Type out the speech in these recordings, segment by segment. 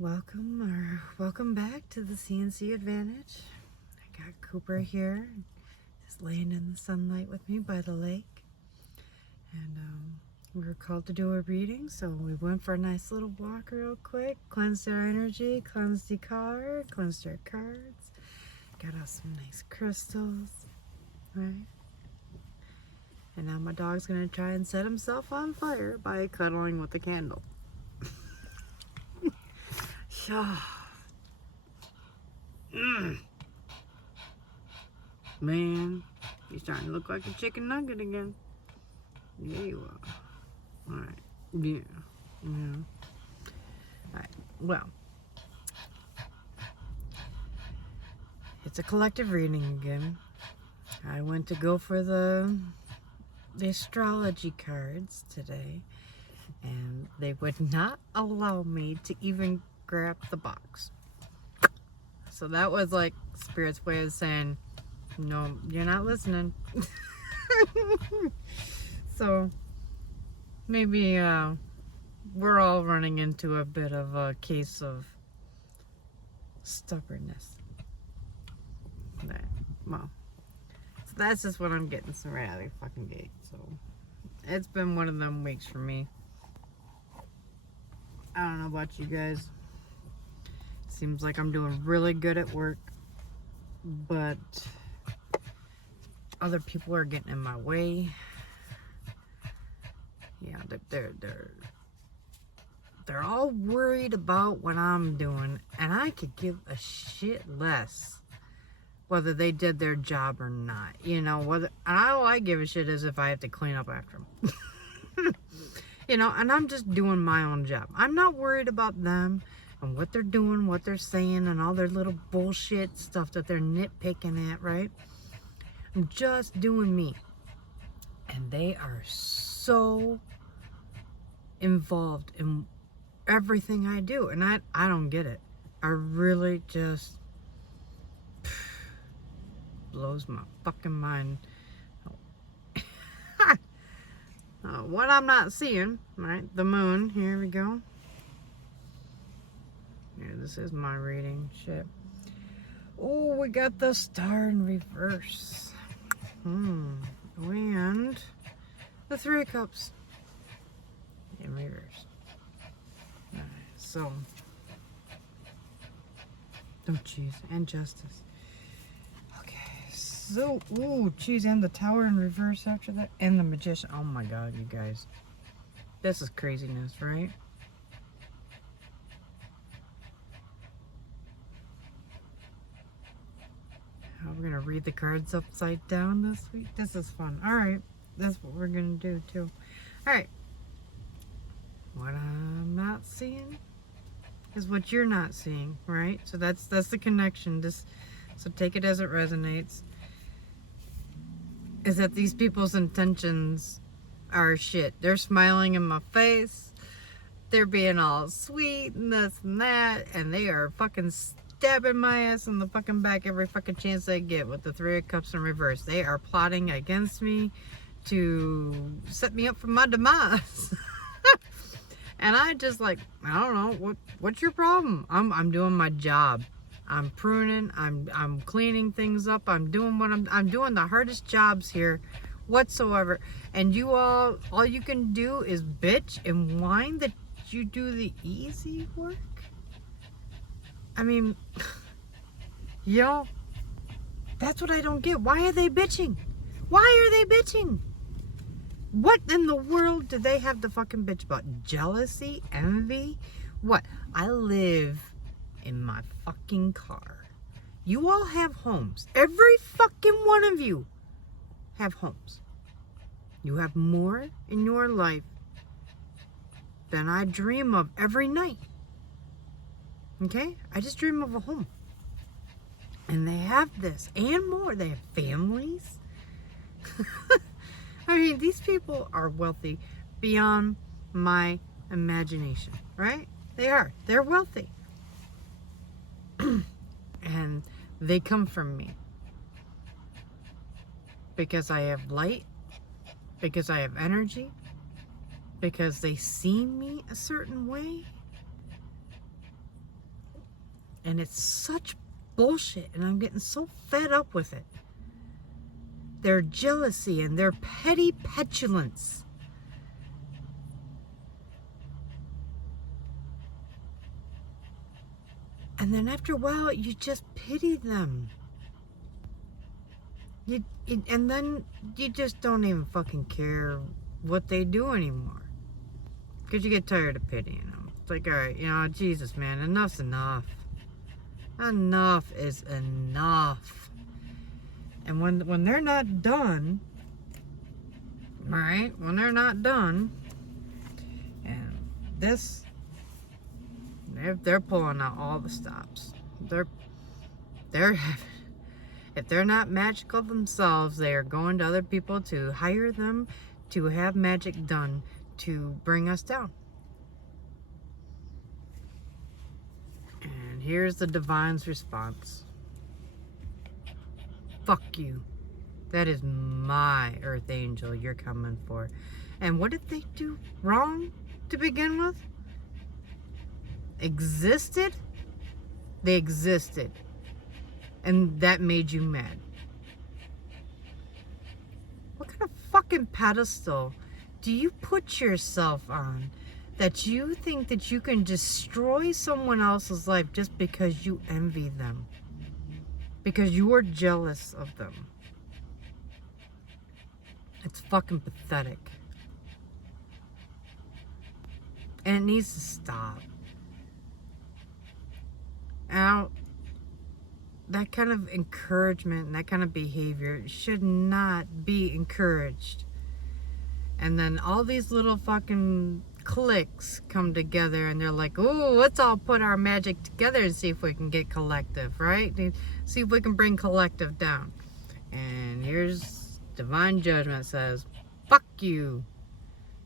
Welcome back to the CNC Advantage. I got Cooper here, just laying in the sunlight with me by the lake. And we were called to do a reading, so we went for a nice little walk real quick, cleansed our energy, cleansed our cards, got us some nice crystals, right? And now my dog's gonna try and set himself on fire by cuddling with the candle. Man, you're starting to look like a chicken nugget again. Yeah, you are. Alright. Yeah. Alright. Well, it's a collective reading again. I went to go for the astrology cards today, and they would not allow me to even grab the box. So that was like Spirit's way of saying, no, you're not listening. So maybe we're all running into a bit of a case of stubbornness. Well, so that's just what I'm getting right out of the fucking gate. So it's been one of them weeks for me. I don't know about you guys. Seems like I'm doing really good at work, but other people are getting in my way. Yeah, they're all worried about what I'm doing, and I could give a shit less whether they did their job or not. You know, and all I give a shit is if I have to clean up after them. You know, and I'm just doing my own job. I'm not worried about them and what they're doing, what they're saying, and all their little bullshit stuff that they're nitpicking at, right? I'm just doing me. And they are so involved in everything I do. And I don't get it. I really just blows my fucking mind. What I'm not seeing, right? The moon. Here we go. Yeah, this is my reading. Shit. Oh, we got the star in reverse. And the Three of Cups in reverse. Alright, so. Oh, jeez. And Justice. Okay, so. Ooh, jeez. And the Tower in reverse after that. And the Magician. Oh my god, you guys. This is craziness, right? We're gonna read the cards upside down this week. This is fun. Alright, that's what we're gonna do too. Alright. What I'm not seeing is what you're not seeing, right? So that's the connection. So take it as it resonates. Is that these people's intentions are shit. They're smiling in my face. They're being all sweet and this and that, and they are fucking stabbing my ass in the fucking back every fucking chance they get with the Three of Cups in reverse. They are plotting against me to set me up for my demise. And I just like, I don't know, what's your problem? I'm doing my job. I'm pruning, I'm cleaning things up, I'm doing I'm doing the hardest jobs here whatsoever. And you all you can do is bitch and whine that you do the easy work. I mean, yo, that's what I don't get. Why are they bitching? Why are they bitching? What in the world do they have to fucking bitch about? Jealousy? Envy? What? I live in my fucking car. You all have homes. Every fucking one of you have homes. You have more in your life than I dream of every night. Okay? I just dream of a home. And they have this and more. They have families. I mean, these people are wealthy beyond my imagination, right? They are. They're wealthy. And they come from me. Because I have light. Because I have energy. Because they see me a certain way. And it's such bullshit, and I'm getting so fed up with it. Their jealousy and their petty petulance. And then after a while, you just pity them. And then you just don't even fucking care what they do anymore. Because you get tired of pitying them. It's like, alright, Jesus, man, enough's enough. Enough is enough. And when they're not done, right? When they're not done, and they're pulling out all the stops. If they're not magical themselves, they are going to other people to hire them to have magic done to bring us down. And here's the divine's response. Fuck you. That is my earth angel you're coming for. And what did they do wrong to begin with? Existed? They existed. And that made you mad. What kind of fucking pedestal do you put yourself on that you think that you can destroy someone else's life just because you envy them? Because you're jealous of them. It's fucking pathetic. And it needs to stop. Now, that kind of encouragement and that kind of behavior should not be encouraged. And then all these little fucking cliques come together and they're like, oh, let's all put our magic together and see if we can get collective, right? See if we can bring collective down. And here's divine judgment says, fuck you.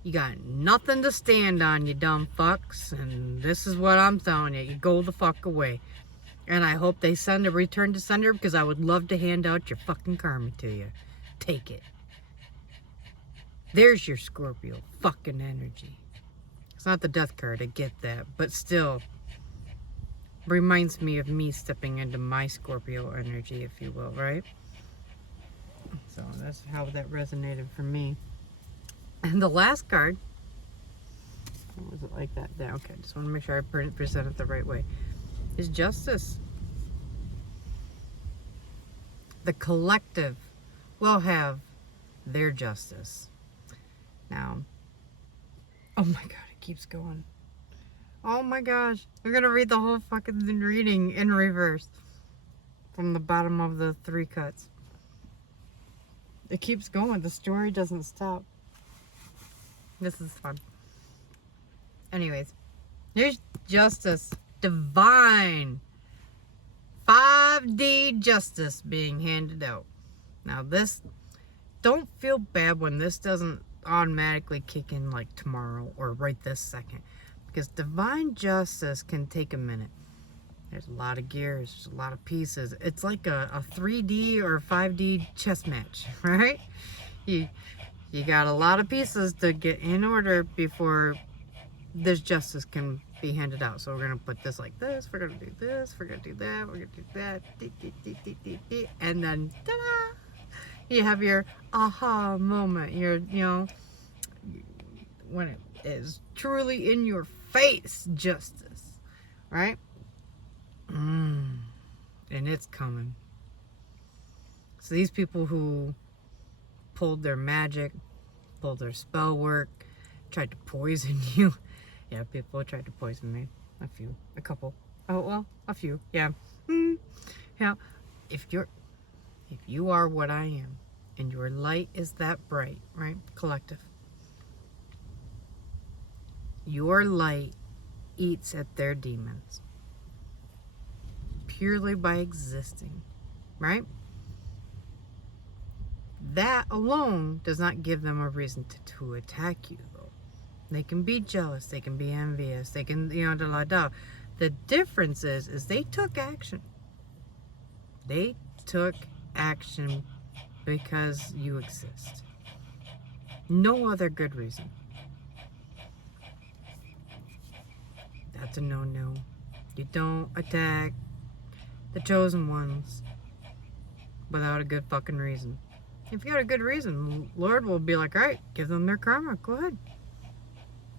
You got nothing to stand on, you dumb fucks. And this is what I'm telling you. You go the fuck away. And I hope they send a return to sender because I would love to hand out your fucking karma to you. Take it. There's your Scorpio fucking energy. It's not the death card, I get that. But still, reminds me of me stepping into my Scorpio energy, if you will, right? So that's how that resonated for me. And the last card, was it like that? Yeah, okay, just want to make sure I present it the right way. Is justice. The collective will have their justice. Now, oh my god, it keeps going. Oh my gosh, I'm gonna read the whole fucking reading in reverse from the bottom of the 3 cuts. It keeps going, the story doesn't stop. This is fun. Anyways, here's justice. Divine 5D justice being handed out. Now this, don't feel bad when this doesn't automatically kick in like tomorrow or right this second, because divine justice can take a minute. There's a lot of gears, there's a lot of pieces. It's like a 3D or 5D chess match, right? You got a lot of pieces to get in order before this justice can be handed out. So we're gonna put this like this, we're gonna do this, we're gonna do that, we're gonna do that, and then ta-da! You have your aha moment, when it is truly in your face justice, right? And it's coming. So these people who pulled their magic, pulled their spell work, tried to poison you. Yeah, people tried to poison me. A couple. Oh, well, a few. Yeah. Yeah. If you are what I am, and your light is that bright, right? Collective. Your light eats at their demons. Purely by existing, right? That alone does not give them a reason to attack you, though. They can be jealous, they can be envious, they can, da. The difference is they took action. They took action because you exist. No other good reason. That's a no-no. You don't attack the chosen ones, without a good fucking reason. If you got a good reason, Lord will be like, alright, give them their karma. Go ahead.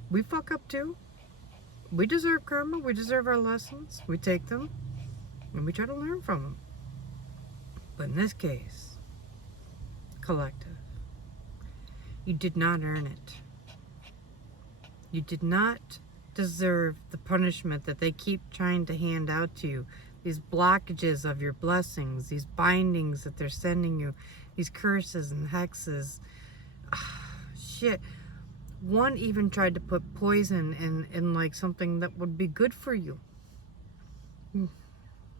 We fuck up too. We deserve karma. We deserve our lessons. We take them and we try to learn from them. But in this case, collective, you did not earn it. You did not deserve the punishment that they keep trying to hand out to you. These blockages of your blessings, these bindings that they're sending you, these curses and hexes. Shit. One even tried to put poison in like something that would be good for you.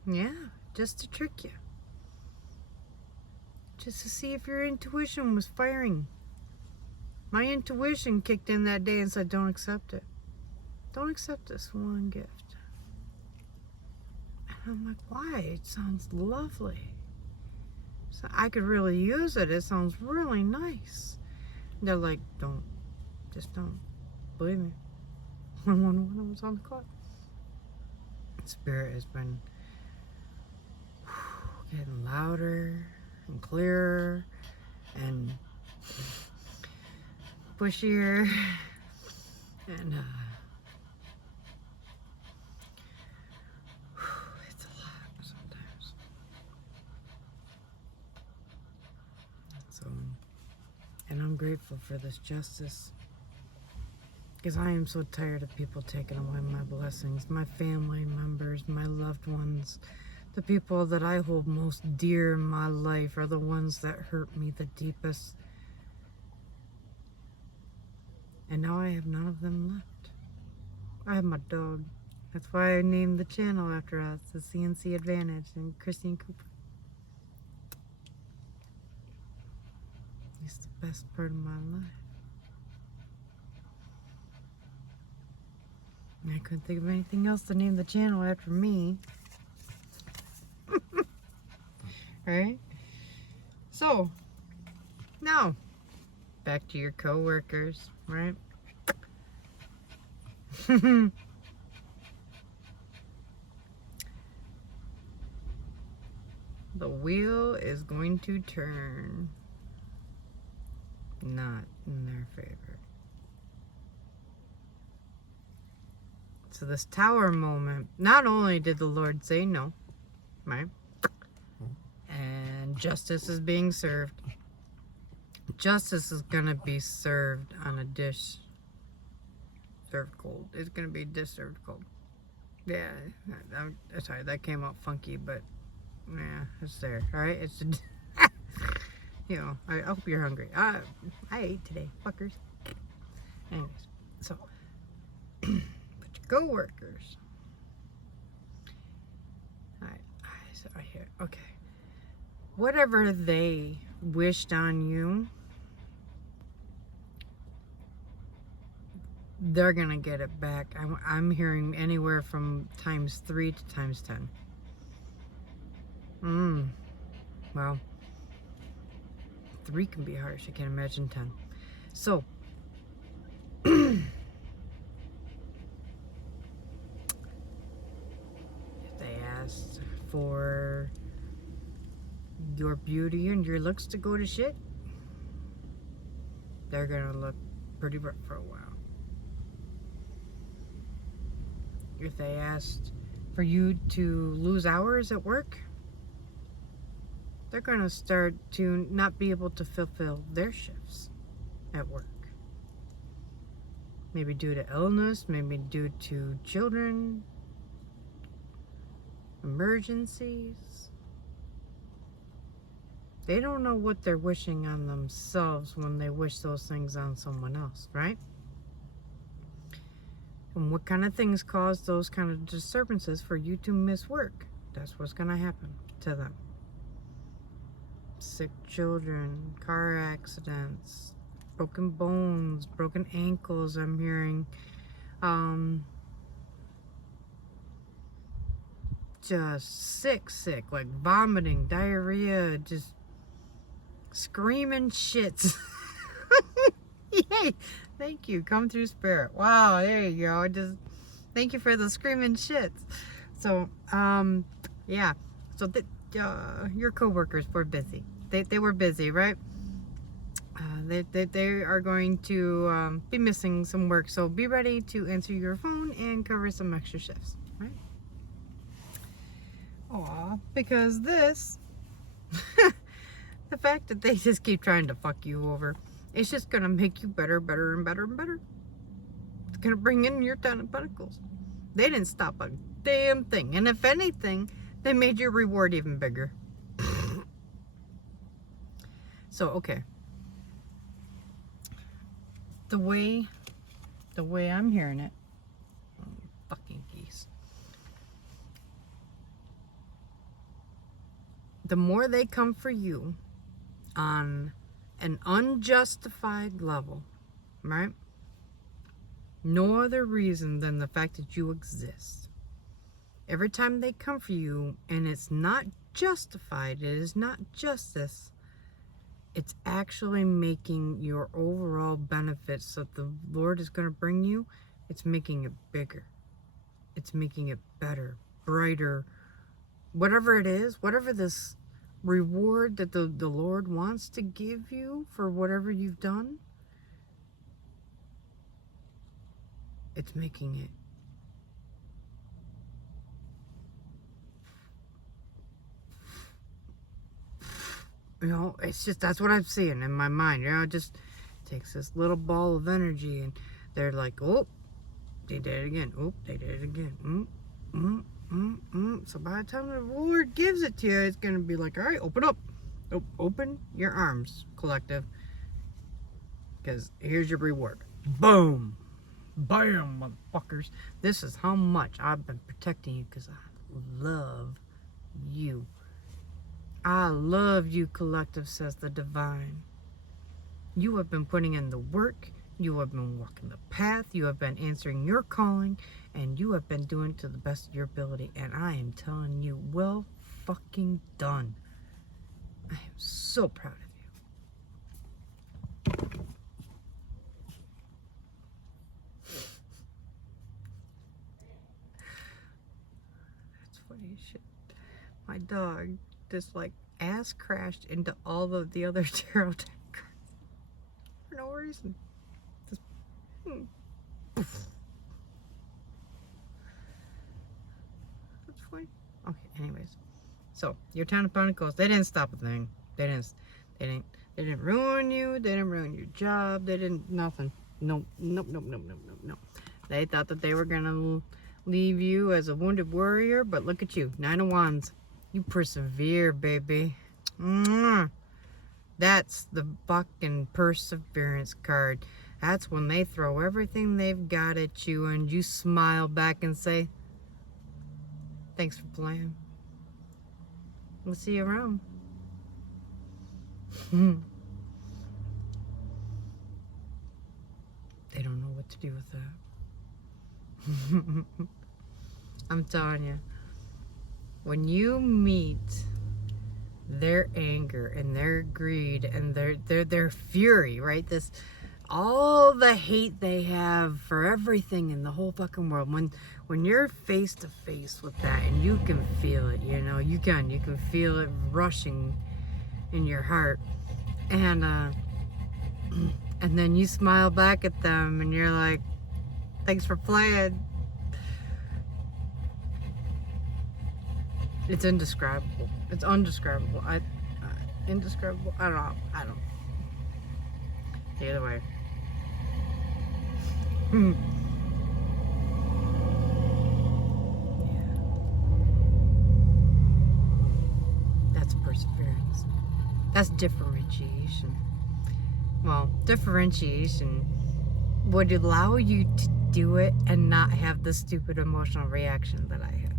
Yeah, just to trick you. Just to see if your intuition was firing. My intuition kicked in that day and said, don't accept it. Don't accept this one gift. And I'm like, why? It sounds lovely. So I could really use it. It sounds really nice. And they're like, don't. Just don't. Believe me. When I was on the clock. Spirit has been getting louder and clearer and pushier. And it's a lot sometimes. So, and I'm grateful for this justice. Because I am so tired of people taking away my blessings, my family members, my loved ones. The people that I hold most dear in my life are the ones that hurt me the deepest. And now I have none of them left. I have my dog. That's why I named the channel after us, the CNC Advantage and Christine Cooper. He's the best part of my life. I couldn't think of anything else to name the channel after me. Right? So, now, back to your co-workers, right? The wheel is going to turn not in their favor. So this tower moment, not only did the Lord say no, right? And justice is being served. Justice is going to be served on a dish served cold. It's going to be dish served cold. Yeah, I'm sorry, that came out funky, but yeah, it's there. All right, it's you know, I hope you're hungry. I ate today, fuckers. Anyways, so but your co-workers. So I hear, okay. Whatever they wished on you, they're gonna get it back. I'm hearing anywhere from ×3 to ×10. Well, 3 can be harsh. I can't imagine 10. So, if they asked for your beauty and your looks to go to shit, they're gonna look pretty rough for a while. If they asked for you to lose hours at work, they're gonna start to not be able to fulfill their shifts at work. Maybe due to illness, maybe due to children, emergencies. They don't know what they're wishing on themselves when they wish those things on someone else, right? And what kind of things cause those kind of disturbances for you to miss work? That's what's going to happen to them. Sick children, car accidents, broken bones, broken ankles, I'm hearing. Just sick, like vomiting, diarrhea, just screaming shits. Yay! Thank you. Come through spirit. Wow, there you go. Just thank you for the screaming shits. So, yeah. So your coworkers were busy. They were busy, right? They are going to be missing some work, so be ready to answer your phone and cover some extra shifts, right? Aw, because this, the fact that they just keep trying to fuck you over, it's just gonna make you better, better, and better, and better. It's gonna bring in your 10 of Pentacles. They didn't stop a damn thing, and if anything, they made your reward even bigger. So, okay. The way I'm hearing it, fucking geese. The more they come for you on an unjustified level, right? No other reason than the fact that you exist. Every time they come for you and it's not justified, it is not justice, it's actually making your overall benefits that the Lord is going to bring you, it's making it bigger. It's making it better, brighter, whatever it is, whatever this reward that the Lord wants to give you for whatever you've done, it's making it it's just, that's what I'm seeing in my mind. It just takes this little ball of energy and they're like, oh, they did it again. Oh, they did it again. So by the time the Lord gives it to you, it's going to be like, all right, open up. Open your arms, collective. Because here's your reward. Boom. Bam, motherfuckers. This is how much I've been protecting you because I love you. I love you, collective, says the divine. You have been putting in the work. You have been walking the path. You have been answering your calling. And you have been doing it to the best of your ability. And I am telling you, well fucking done. I am so proud of you. That's funny as shit. My dog just like ass crashed into all of the other tarot deck cards for no reason. Just poof. That's funny. Okay, anyways. So your 10 of Pentacles, they didn't stop a thing. They didn't ruin you, they didn't ruin your job, they didn't nothing. Nope. They thought that they were gonna leave you as a wounded warrior, but look at you, 9 of Wands. You persevere, baby. That's the fucking perseverance card. That's when they throw everything they've got at you and you smile back and say, thanks for playing. We'll see you around. They don't know what to do with that. I'm telling you. When you meet their anger and their greed and their fury, right? This, all the hate they have for everything in the whole fucking world. When you're face to face with that and you can feel it, you can feel it rushing in your heart, and then you smile back at them and you're like, thanks for playing. It's indescribable. It's undescribable. Indescribable. I don't know. Either way. Yeah. That's perseverance. That's differentiation. Well, differentiation would allow you to do it and not have the stupid emotional reaction that I had.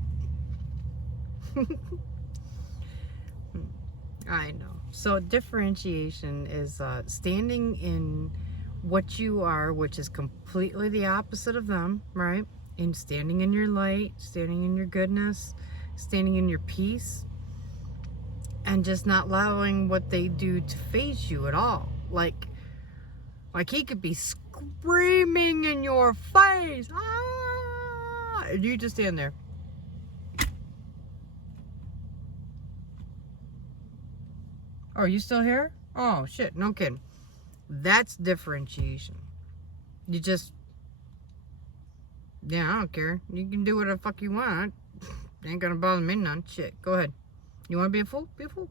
I know. So differentiation is standing in what you are, which is completely the opposite of them, right? And standing in your light, standing in your goodness, standing in your peace, and just not allowing what they do to faze you at all. Like he could be screaming in your face, and you just stand there. Oh, are you still here? Oh, shit. No kidding. That's differentiation. You just... Yeah, I don't care. You can do whatever the fuck you want. Ain't gonna bother me none. Shit. Go ahead. You wanna be a fool? Be a fool.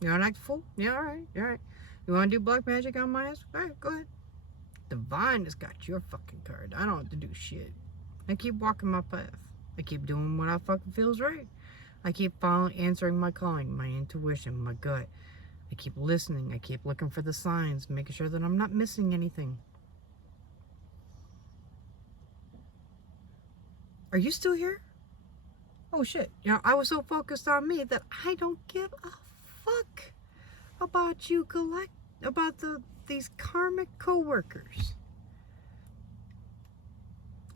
You wanna act a fool? Yeah, alright. Alright. You wanna do black magic on my ass? Alright, go ahead. Divine has got your fucking card. I don't have to do shit. I keep walking my path. I keep doing what I fucking feels right. I keep answering my calling, my intuition, my gut. I keep listening. I keep looking for the signs, making sure that I'm not missing anything. Are you still here? Oh shit. You know, I was so focused on me that I don't give a fuck about you these karmic co-workers.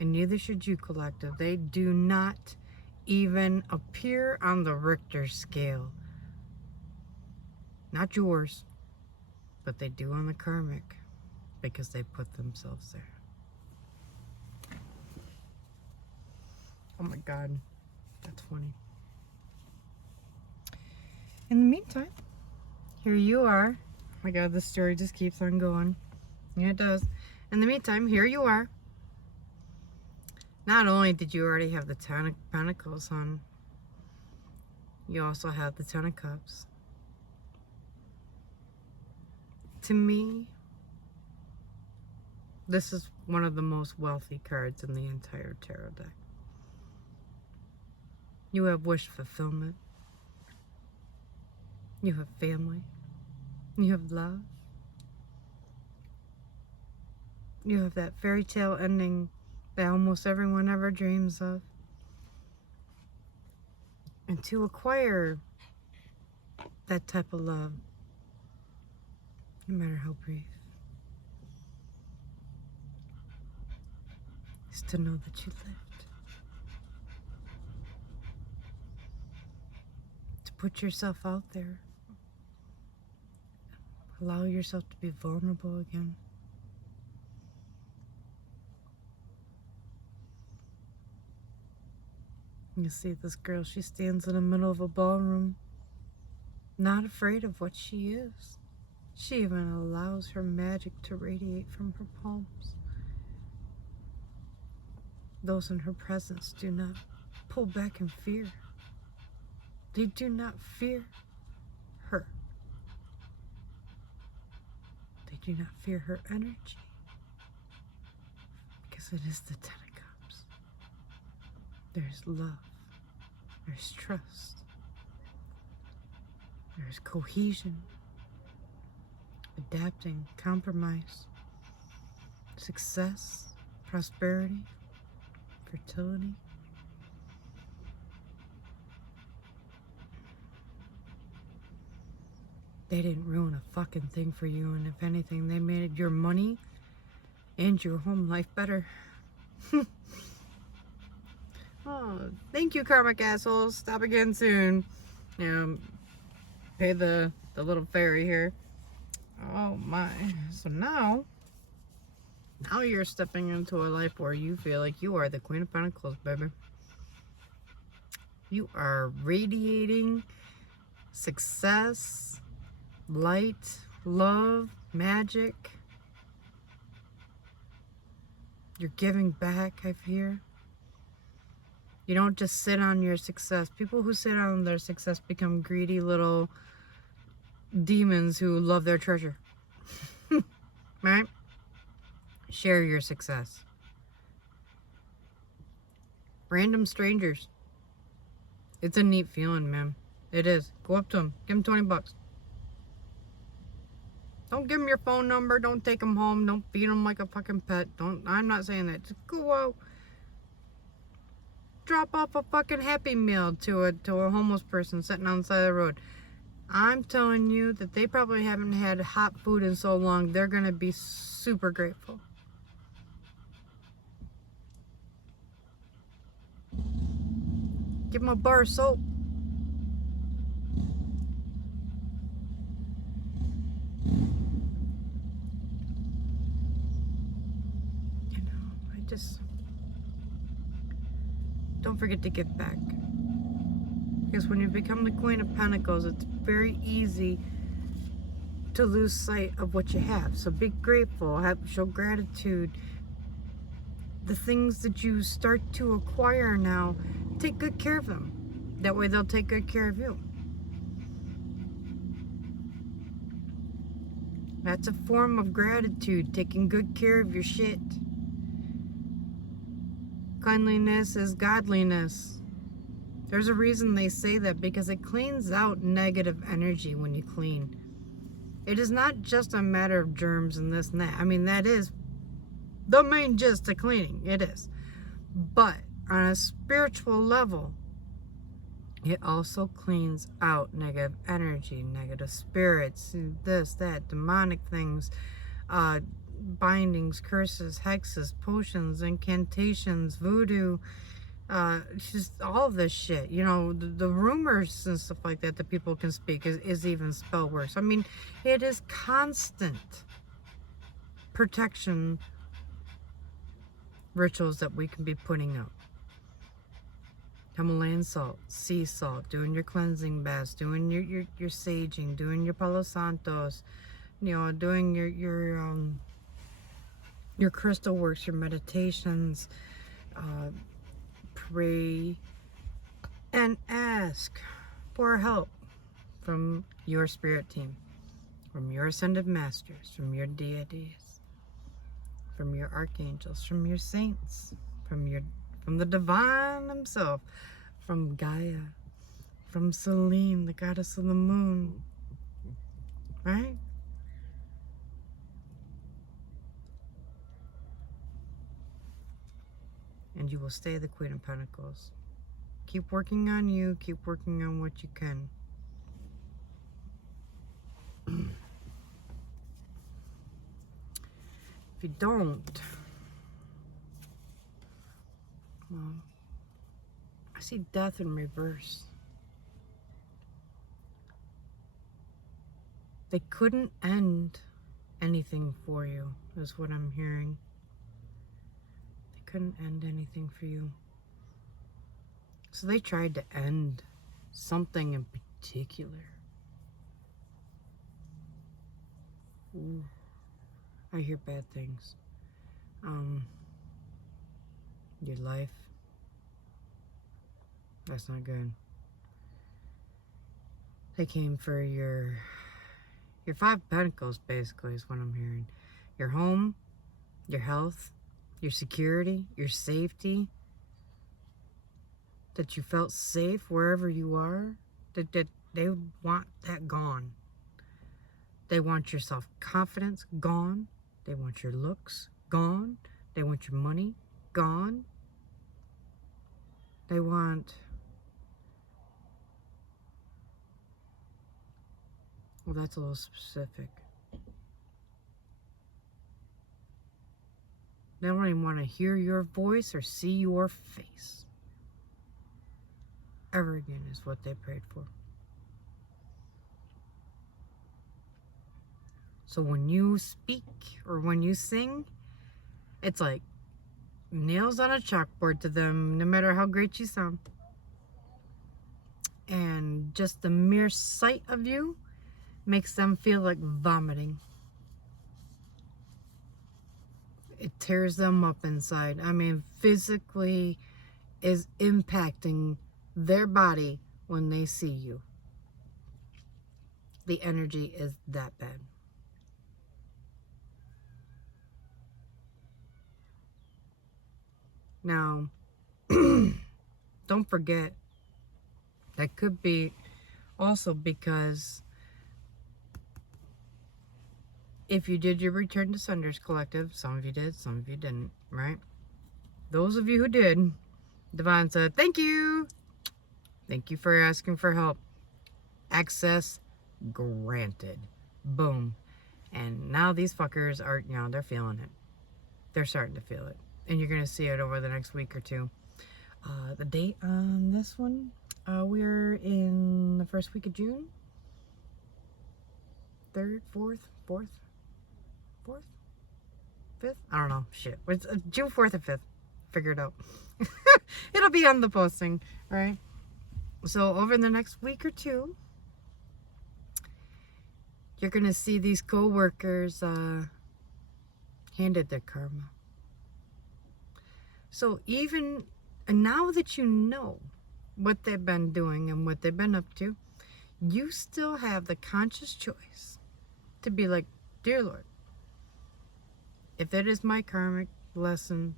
And neither should you, collective. They do not even appear on the Richter scale. Not yours, but they do on the karmic, because they put themselves there. Oh my god, that's funny. In the meantime, here you are. Oh my god, this story just keeps on going. Yeah, it does. In the meantime, here you are. Not only did you already have the Ten of Pentacles, hon, you also have the Ten of Cups. To me, this is one of the most wealthy cards in the entire tarot deck. You have wish fulfillment. You have family. You have love. You have that fairy tale ending that almost everyone ever dreams of. And to acquire that type of love, no matter how brief, is to know that you lived. To put yourself out there. Allow yourself to be vulnerable again. You see this girl, she stands in the middle of a ballroom, not afraid of what she is. She even allows her magic to radiate from her palms. Those in her presence do not pull back in fear. They do not fear her. They do not fear her energy, because it is the Ten of Cups. There's love. There's trust. There's cohesion. Adapting, compromise, success, prosperity, fertility. They didn't ruin a fucking thing for you, and if anything, they made your money and your home life better. Oh, thank you, karmic assholes. Stop again soon. Pay the little fairy here. Oh my. So now you're stepping into a life where you feel like you are the Queen of Pentacles, baby. You are radiating success, light, love, magic. You're giving back, I hear. You don't just sit on your success. People who sit on their success become greedy little demons who love their treasure. Right? Share your success. Random strangers. It's a neat feeling, man. It is. Go up to them. Give them 20 bucks. Don't give them your phone number. Don't take them home. Don't feed them like a fucking pet. I'm not saying that. Just go out. Drop off a fucking Happy Meal to a homeless person sitting on the side of the road. I'm telling you that they probably haven't had hot food in so long. They're gonna be super grateful. Give them a bar of soap. You know, don't forget to give back. Because when you become the Queen of Pentacles, it's very easy to lose sight of what you have. So be grateful, show gratitude. The things that you start to acquire now, take good care of them. That way they'll take good care of you. That's a form of gratitude, taking good care of your shit. Cleanliness is godliness. There's a reason they say that, because it cleans out negative energy when you clean. It is not just a matter of germs and this and that. I mean, that is the main gist of cleaning. It is. But on a spiritual level, it also cleans out negative energy, negative spirits, this, that, demonic things, bindings, curses, hexes, potions, incantations, voodoo, just all this shit. You know, the rumors and stuff like that that people can speak is even spell works. I mean, it is constant protection rituals that we can be putting out. Himalayan salt, sea salt, doing your cleansing baths, doing your saging, doing your Palo Santos, you know, doing your crystal works, your meditations, pray and ask for help from your spirit team, from your ascended masters, from your deities, from your archangels, from your saints, from the divine himself, from Gaia, from Selene, the goddess of the moon, right? And you will stay the Queen of Pentacles. Keep working on you, keep working on what you can. If you don't, well, I see death in reverse. They couldn't end anything for you, is what I'm hearing. They couldn't end anything for you. So they tried to end something in particular. Ooh, I hear bad things. Your life. That's not good. They came for your 5 pentacles, basically, is what I'm hearing. Your home, your health, your security, your safety. That you felt safe wherever you are. That they want that gone. They want your self-confidence gone. They want your looks gone. They want your money gone. They want... Well, that's a little specific. They don't even want to hear your voice or see your face ever again, is what they prayed for. So when you speak or when you sing, it's like nails on a chalkboard to them, no matter how great you sound. And just the mere sight of you makes them feel like vomiting. It tears them up inside. I mean, physically is impacting their body when they see you. The energy is that bad. Now, don't forget, that could be also because if you did your Return to Senders collective, some of you did, some of you didn't, right? Those of you who did, Divine said, thank you. Thank you for asking for help. Access granted. Boom. And now these fuckers are, you know, they're feeling it. They're starting to feel it. And you're going to see it over the next week or two. The date on this one, we're in the first week of June. 3rd, 4th, 4th, 5th? I don't know. Shit. It's June 4th or 5th. Figure it out. It'll be on the posting, right? So over the next week or two, You're going to see these co-workers handed their karma. So even now that you know what they've been doing and what they've been up to, you still have the conscious choice to be like, dear Lord, if it is my karmic lesson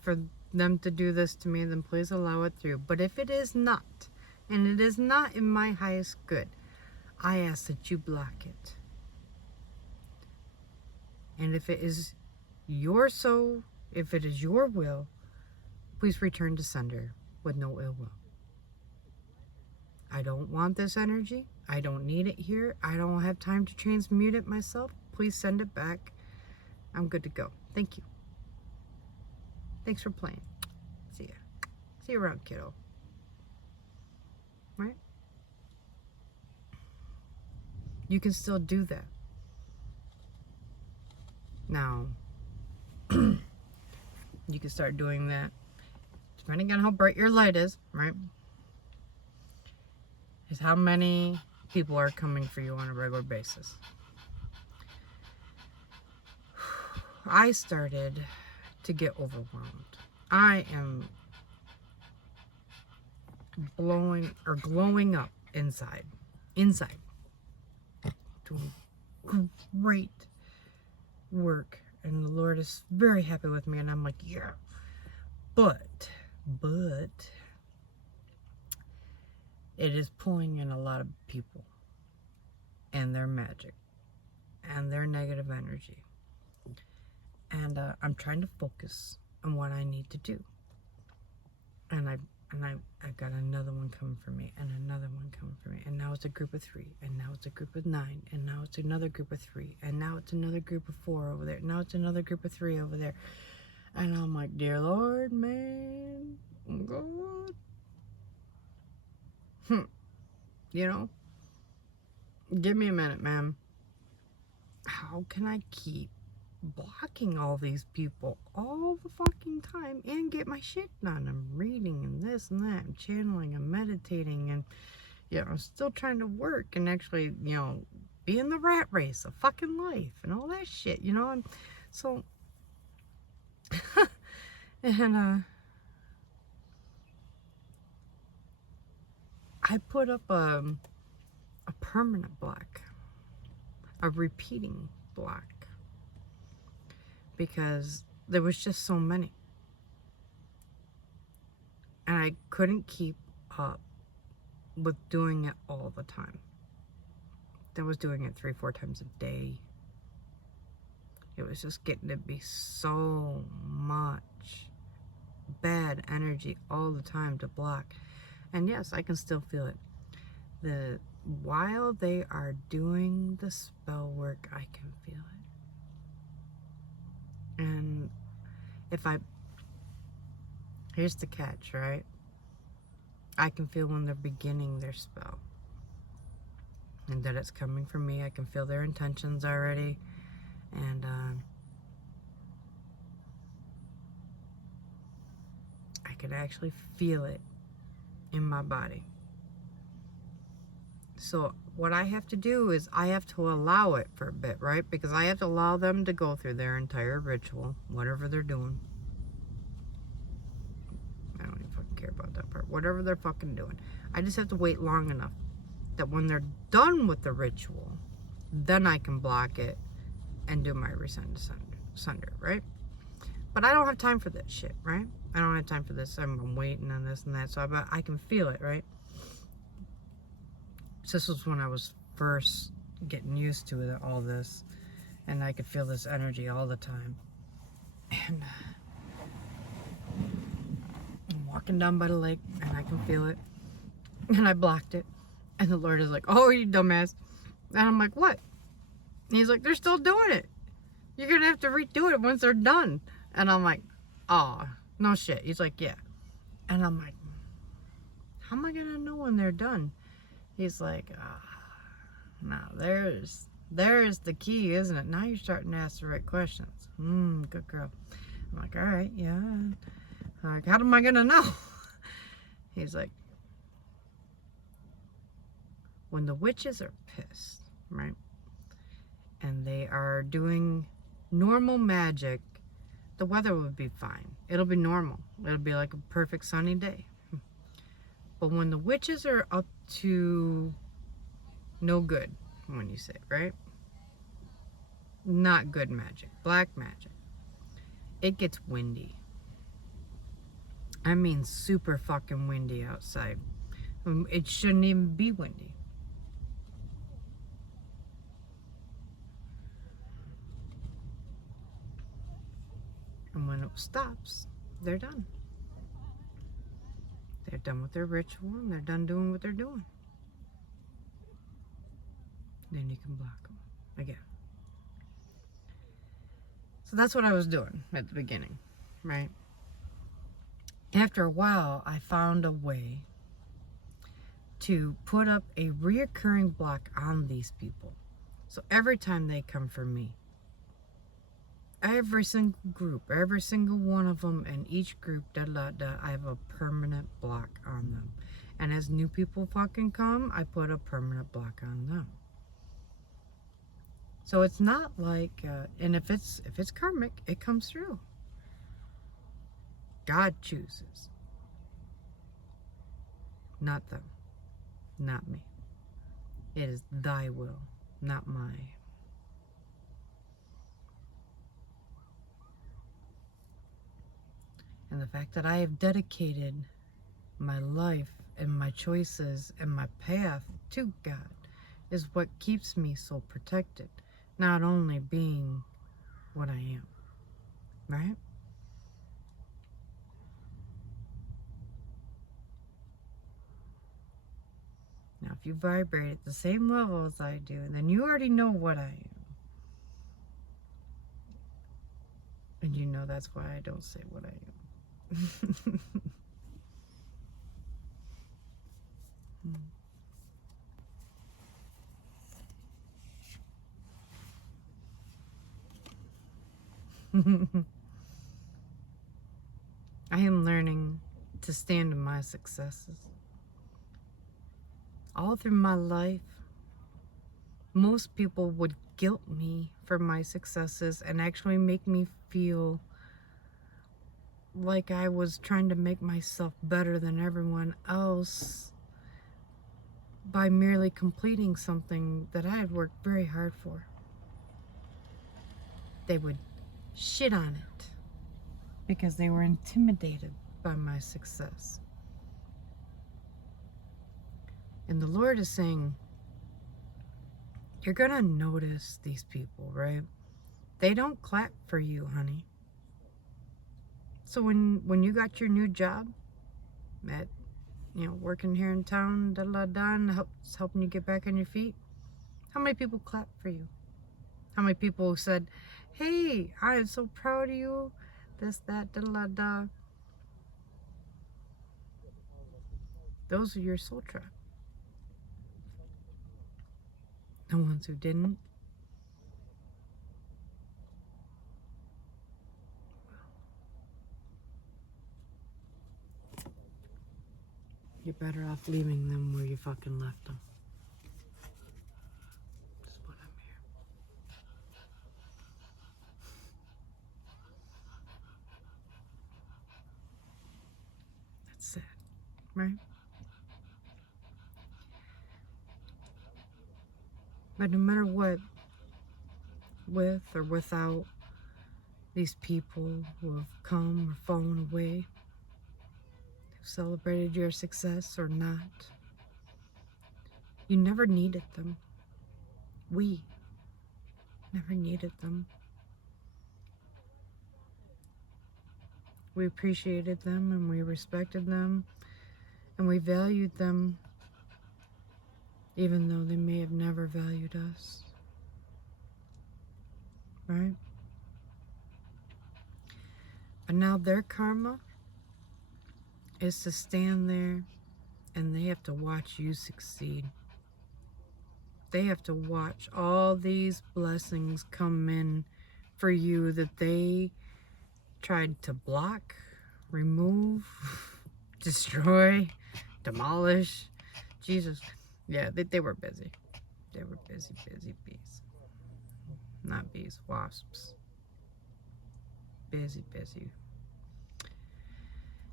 for them to do this to me, then please allow it through. But if it is not, and it is not in my highest good, I ask that you block it. And if it is your soul, if it is your will, please return to sender with no ill will. I don't want this energy. I don't need it here. I don't have time to transmute it myself. Please send it back. I'm good to go. Thank you. Thanks for playing. See ya. See you around, kiddo. Right? You can still do that. Now, you can start doing that depending on how bright your light is, right? Is how many people are coming for you on a regular basis. I started to get overwhelmed. I am glowing up inside. Doing great work. And the Lord is very happy with me. And I'm like, yeah. But it is pulling in a lot of people and their magic and their negative energy. And I'm trying to focus on what I need to do. And I've got another one coming for me, and another one coming for me. And now it's a group of 3, and now it's a group of 9, and now it's another group of 3, and now it's another group of 4 over there. Now it's another group of 3 over there. And I'm like, dear Lord, man, God. You know, give me a minute, man. How can I keep blocking all these people all the fucking time and get my shit done? I'm reading and this and that, and channeling and meditating, and I'm still trying to work and actually, be in the rat race of fucking life and all that shit, and so and I put up a permanent block, a repeating block, because there was just so many. And I couldn't keep up with doing it all the time. I was doing it 3-4 times a day. It was just getting to be so much bad energy all the time to block. And yes, I can still feel it. While they are doing the spell work, I can feel it. And here's the catch, right? I can feel when they're beginning their spell, and that it's coming from me. I can feel their intentions already, and I can actually feel it in my body. So what I have to do is I have to allow it for a bit, right? Because I have to allow them to go through their entire ritual, whatever they're doing. I don't even fucking care about that part. Whatever they're fucking doing. I just have to wait long enough that when they're done with the ritual, then I can block it and do my resend to sunder, right? But I don't have time for that shit, right? I don't have time for this. I'm waiting on this and that. So I can feel it, right? So this was when I was first getting used to it, all this. And I could feel this energy all the time. And I'm walking down by the lake, and I can feel it. And I blocked it. And the Lord is like, oh, you dumbass. And I'm like, what? And he's like, they're still doing it. You're going to have to redo it once they're done. And I'm like, oh, no shit. He's like, yeah. And I'm like, how am I going to know when they're done? He's like, now there's the key, isn't it? Now you're starting to ask the right questions. Good girl. I'm like, all right, yeah. I'm like, how am I going to know? He's like, when the witches are pissed, right? and they are doing normal magic, the weather would be fine. It'll be normal. It'll be like a perfect sunny day. But when the witches are up to no good, when you say, right? Not good magic, black magic, it gets windy. I mean super fucking windy outside. It shouldn't even be windy. And when it stops, they're done. They're done with their ritual and they're done doing what they're doing. Then you can block them again. So that's what I was doing at the beginning, right? After a while, I found a way to put up a reoccurring block on these people. So every time they come for me, every single group, every single one of them, and each group, I have a permanent block on them. And as new people fucking come, I put a permanent block on them. So it's not like, and if it's karmic, it comes through. God chooses. Not them. Not me. It is thy will, not mine. And the fact that I have dedicated my life and my choices and my path to God is what keeps me so protected. Not only being what I am, right? Now, if you vibrate at the same level as I do, then you already know what I am. And you know that's why I don't say what I am. I am learning to stand in my successes. All through my life, most people would guilt me for my successes and actually make me feel like I was trying to make myself better than everyone else by merely completing something that I had worked very hard for. They would shit on it because they were intimidated by my success. And the Lord is saying, you're gonna notice these people, right? They don't clap for you, honey. So when you got your new job at, working here in town, and helping you get back on your feet, how many people clapped for you? How many people said, hey, I'm so proud of you, this, that, Those are your soul tribe. The ones who didn't, you're better off leaving them where you fucking left them. That's what I'm here. That's sad, right? But no matter what, with or without these people who have come or fallen away, who celebrated your success or not, you never needed them. We never needed them. We appreciated them and we respected them and we valued them, even though they may have never valued us. Right? But now their karma is to stand there and they have to watch you succeed. They have to watch all these blessings come in for you that they tried to block, remove, destroy, demolish. Jesus. Yeah, they were busy. They were busy bees. Not bees, wasps. Busy, busy.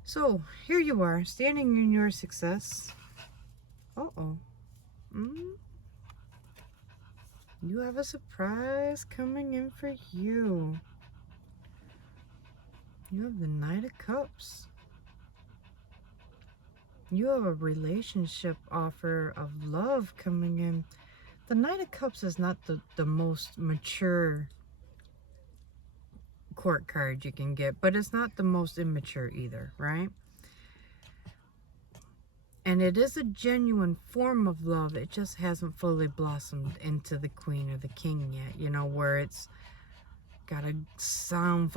So, here you are, standing in your success. Uh-oh. You have a surprise coming in for you. You have the Knight of Cups. You have a relationship offer of love coming in. The Knight of Cups is not the most mature court card you can get, but it's not the most immature either, right? And it is a genuine form of love. It just hasn't fully blossomed into the Queen or the King yet, you know, where it's got a sound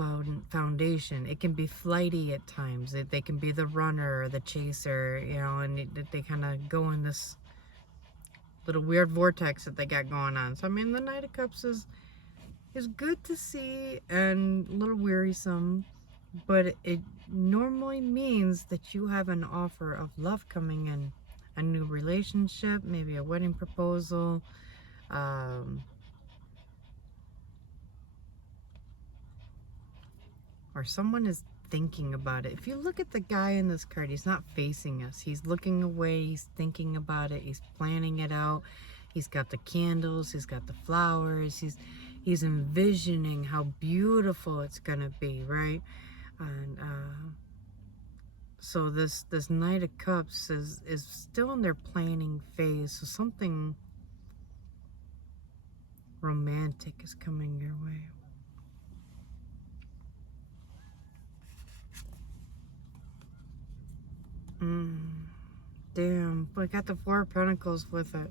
foundation. It can be flighty at times. They can be the runner or the chaser, you know, and they kind of go in this little weird vortex that they got going on. So, I mean, the Knight of Cups is good to see and a little wearisome, but it normally means that you have an offer of love coming in, a new relationship, maybe a wedding proposal, or someone is thinking about it. If you look at the guy in this card, he's not facing us. He's looking away, he's thinking about it, he's planning it out. He's got the candles, he's got the flowers, he's envisioning how beautiful it's gonna be, right? And so this Knight of Cups is still in their planning phase. So something romantic is coming your way. Damn, but I got the Four of Pentacles with it.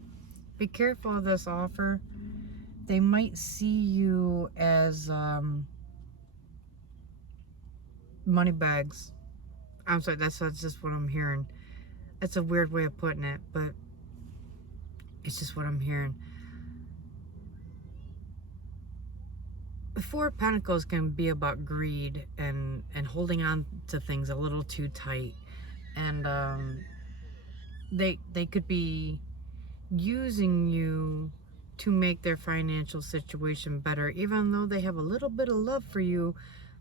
Be careful of this offer. They might see you as money bags. I'm sorry, that's just what I'm hearing. That's a weird way of putting it, but it's just what I'm hearing. The Four of Pentacles can be about greed and holding on to things a little too tight. And they could be using you to make their financial situation better. Even though they have a little bit of love for you,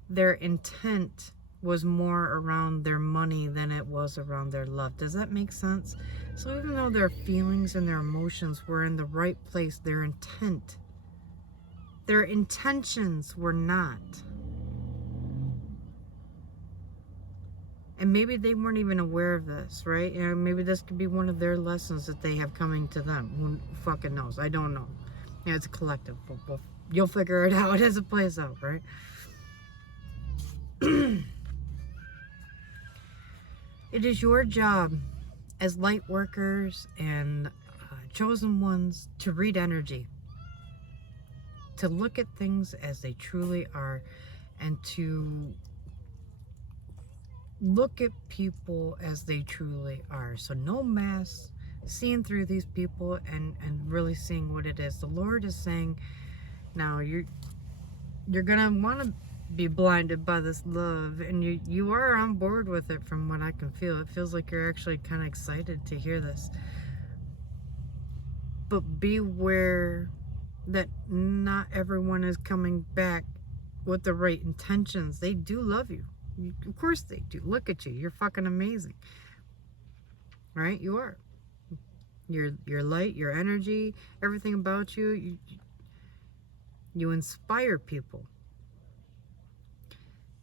their intent was more around their money than it was around their love. Does that make sense? So even though their feelings and their emotions were in the right place, their intentions were not. And maybe they weren't even aware of this, right? You know, maybe this could be one of their lessons that they have coming to them. Who fucking knows? I don't know. You know, it's a collective. You'll figure it out as it plays out, right? It is your job as light workers and chosen ones to read energy, to look at things as they truly are, and to look at people as they truly are. So no masks, seeing through these people and really seeing what it is. The Lord is saying, now you're gonna want to be blinded by this love, and you are on board with it. From what I can feel, it feels like you're actually kind of excited to hear this. But beware that not everyone is coming back with the right intentions. They do love you. Of course they do. Look at you. You're fucking amazing. Right? You are. Your light, your energy, everything about you, you inspire people.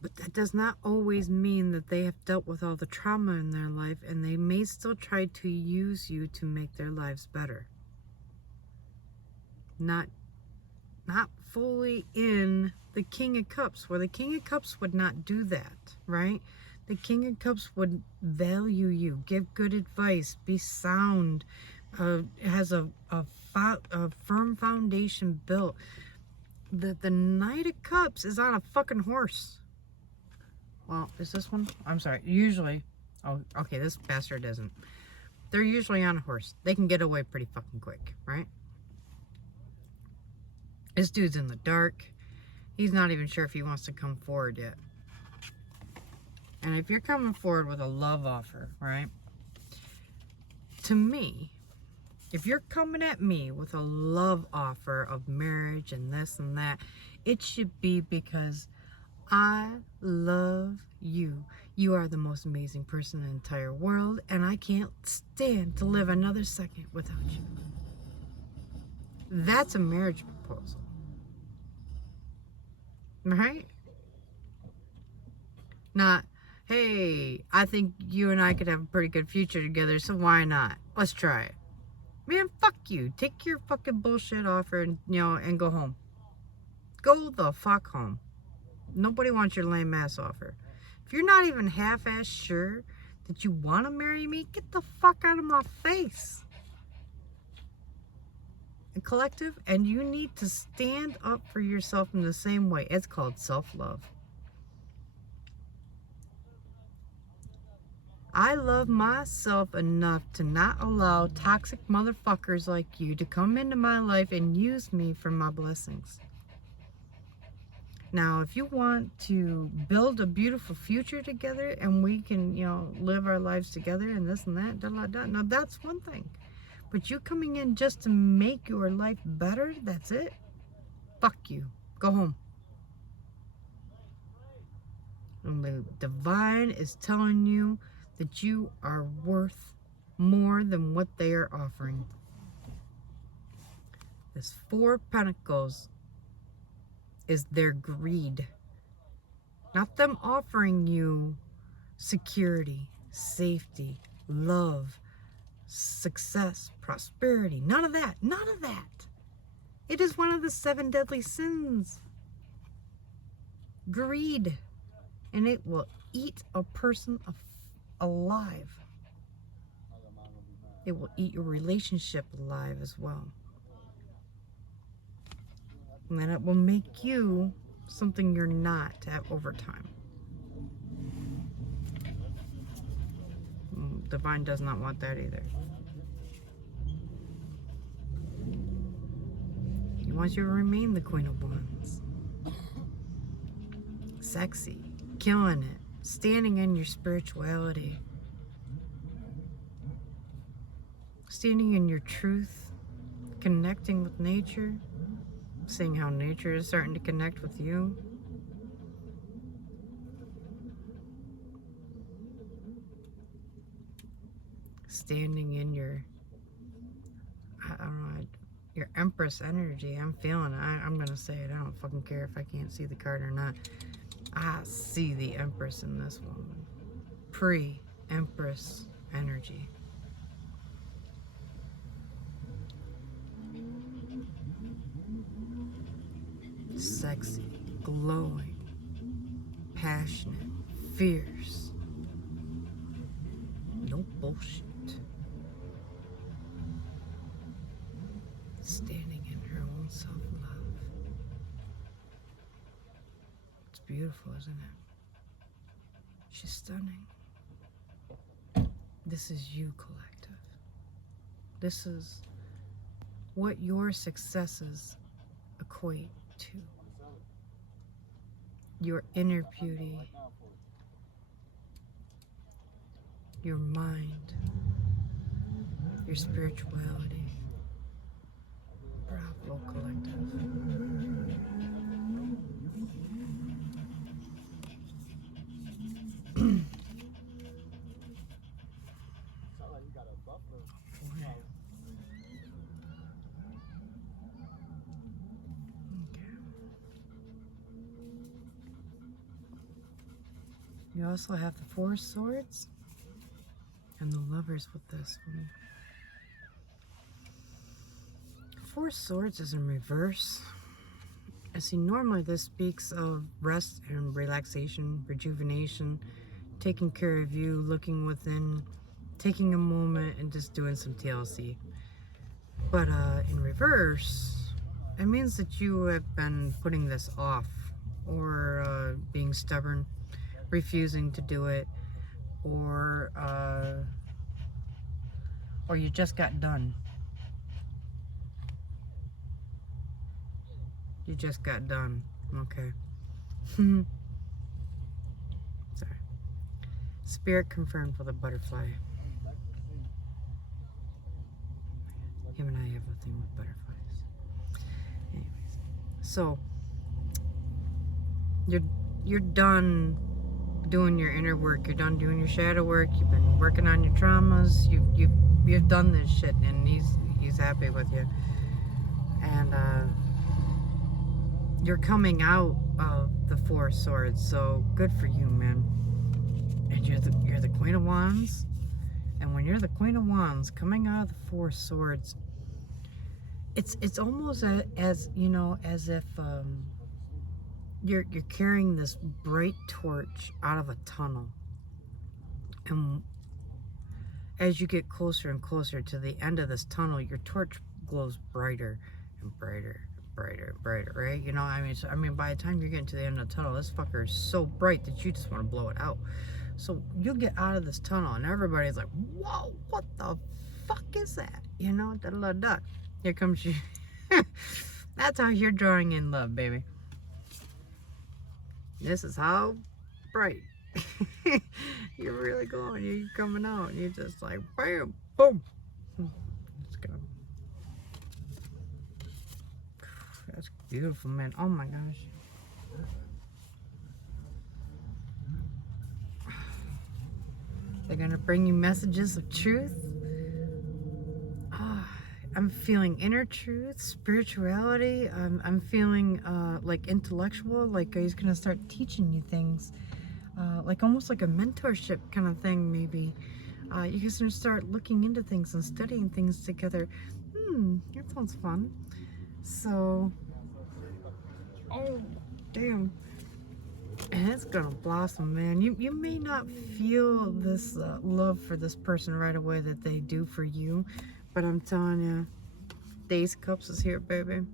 But that does not always mean that they have dealt with all the trauma in their life, and they may still try to use you to make their lives better. Not fully in the King of Cups, where the King of Cups would not do that, right? The King of Cups would value you, give good advice, be sound, has a firm foundation built. The Knight of Cups is on a fucking horse. Well, is this one? I'm sorry. Usually, oh, okay, this bastard isn't. They're usually on a horse. They can get away pretty fucking quick, right? This dude's in the dark. He's not even sure if he wants to come forward yet. And if you're coming forward with a love offer, right? To me, If you're coming at me with a love offer of marriage and this and that, it should be because I love you. You are the most amazing person in the entire world, and I can't stand to live another second without you. That's a marriage proposal. Right? Not, hey, I think you and I could have a pretty good future together, so why not? Let's try it. Man, fuck you. Take your fucking bullshit offer and, and go home. Go the fuck home. Nobody wants your lame ass offer. If you're not even half-ass sure that you want to marry me, get the fuck out of my face. And collective, and you need to stand up for yourself in the same way. It's called self-love. I love myself enough to not allow toxic motherfuckers like you to come into my life and use me for my blessings. Now, if you want to build a beautiful future together and we can, live our lives together and this and that, now that's one thing. But you coming in just to make your life better, that's it? Fuck you. Go home. And the divine is telling you that you are worth more than what they are offering. This 4 Pentacles is their greed. Not them offering you security, safety, love, success, prosperity. None of that. None of that. It is one of the 7 deadly sins. Greed. And it will eat a person alive. It will eat your relationship alive as well. And then it will make you something you're not over time. Divine does not want that either. He wants you to remain the Queen of Wands. Sexy, killing it, standing in your spirituality, standing in your truth, connecting with nature, seeing how nature is starting to connect with you. Standing in your, I don't know, your Empress energy. I'm feeling it. I'm going to say it. I don't fucking care if I can't see the card or not. I see the Empress in this woman. Pre-Empress energy. Sexy, glowing, passionate, fierce. No bullshit. Standing in her own self-love. It's beautiful, isn't it? She's stunning. This is you, collective. This is what your successes equate to. Your inner beauty, your mind, your spirituality. Bravo, collective. You also have the 4 Swords and the Lovers with this one. 4 Swords is in reverse. I see normally this speaks of rest and relaxation, rejuvenation, taking care of you, looking within, taking a moment and just doing some TLC. But in reverse, it means that you have been putting this off or being stubborn, refusing to do it, or you just got done. You just got done. Okay. Sorry. Spirit confirmed for the butterfly. Him and I have a thing with butterflies. Anyways, so you're done doing your inner work. You're done doing your shadow work. You've been working on your traumas. You've done this shit, and he's happy with you. And you're coming out of the Four of Swords, so good for you, man. And you're the Queen of Wands. And when you're the Queen of Wands coming out of the Four of Swords, it's almost as you know, as if you're carrying this bright torch out of a tunnel, and as you get closer and closer to the end of this tunnel, your torch glows brighter and brighter, brighter and brighter, right? You know, I mean, by the time you're getting to the end of the tunnel, this fucker is so bright that you just want to blow it out. So you'll get out of this tunnel, and everybody's like, "Whoa, what the fuck is that?" You know, da da da. Here comes you. That's how you're drawing in love, baby. This is how bright you're really going. You're coming out, and you're just like, bam, boom. Let's go. That's beautiful, man. Oh my gosh. They're gonna bring you messages of truth. I'm feeling inner truth, spirituality. I'm feeling like intellectual, like he's gonna start teaching you things, like almost like a mentorship kind of thing, maybe. You guys are gonna start looking into things and studying things together. That sounds fun. So, oh, damn. And it's gonna blossom, man. You may not feel this love for this person right away that they do for you, but I'm telling you, the Ace of Cups is here, baby.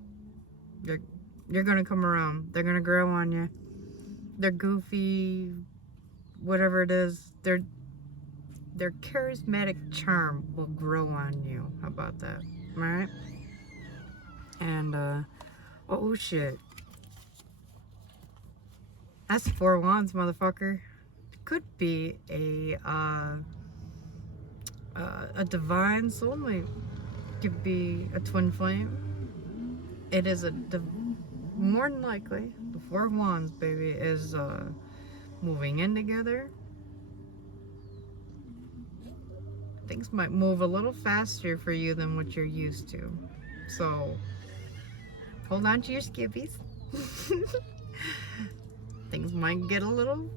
You're gonna come around. They're gonna grow on you. They're goofy, whatever it is. Their charismatic charm will grow on you. How about that? All right. And oh shit. That's Four of Wands, motherfucker. Could be a divine soulmate. Could be a twin flame. It is more than likely the Four of Wands, baby, is moving in together. Things might move a little faster for you than what you're used to. So hold on to your skivvies. Things might get a little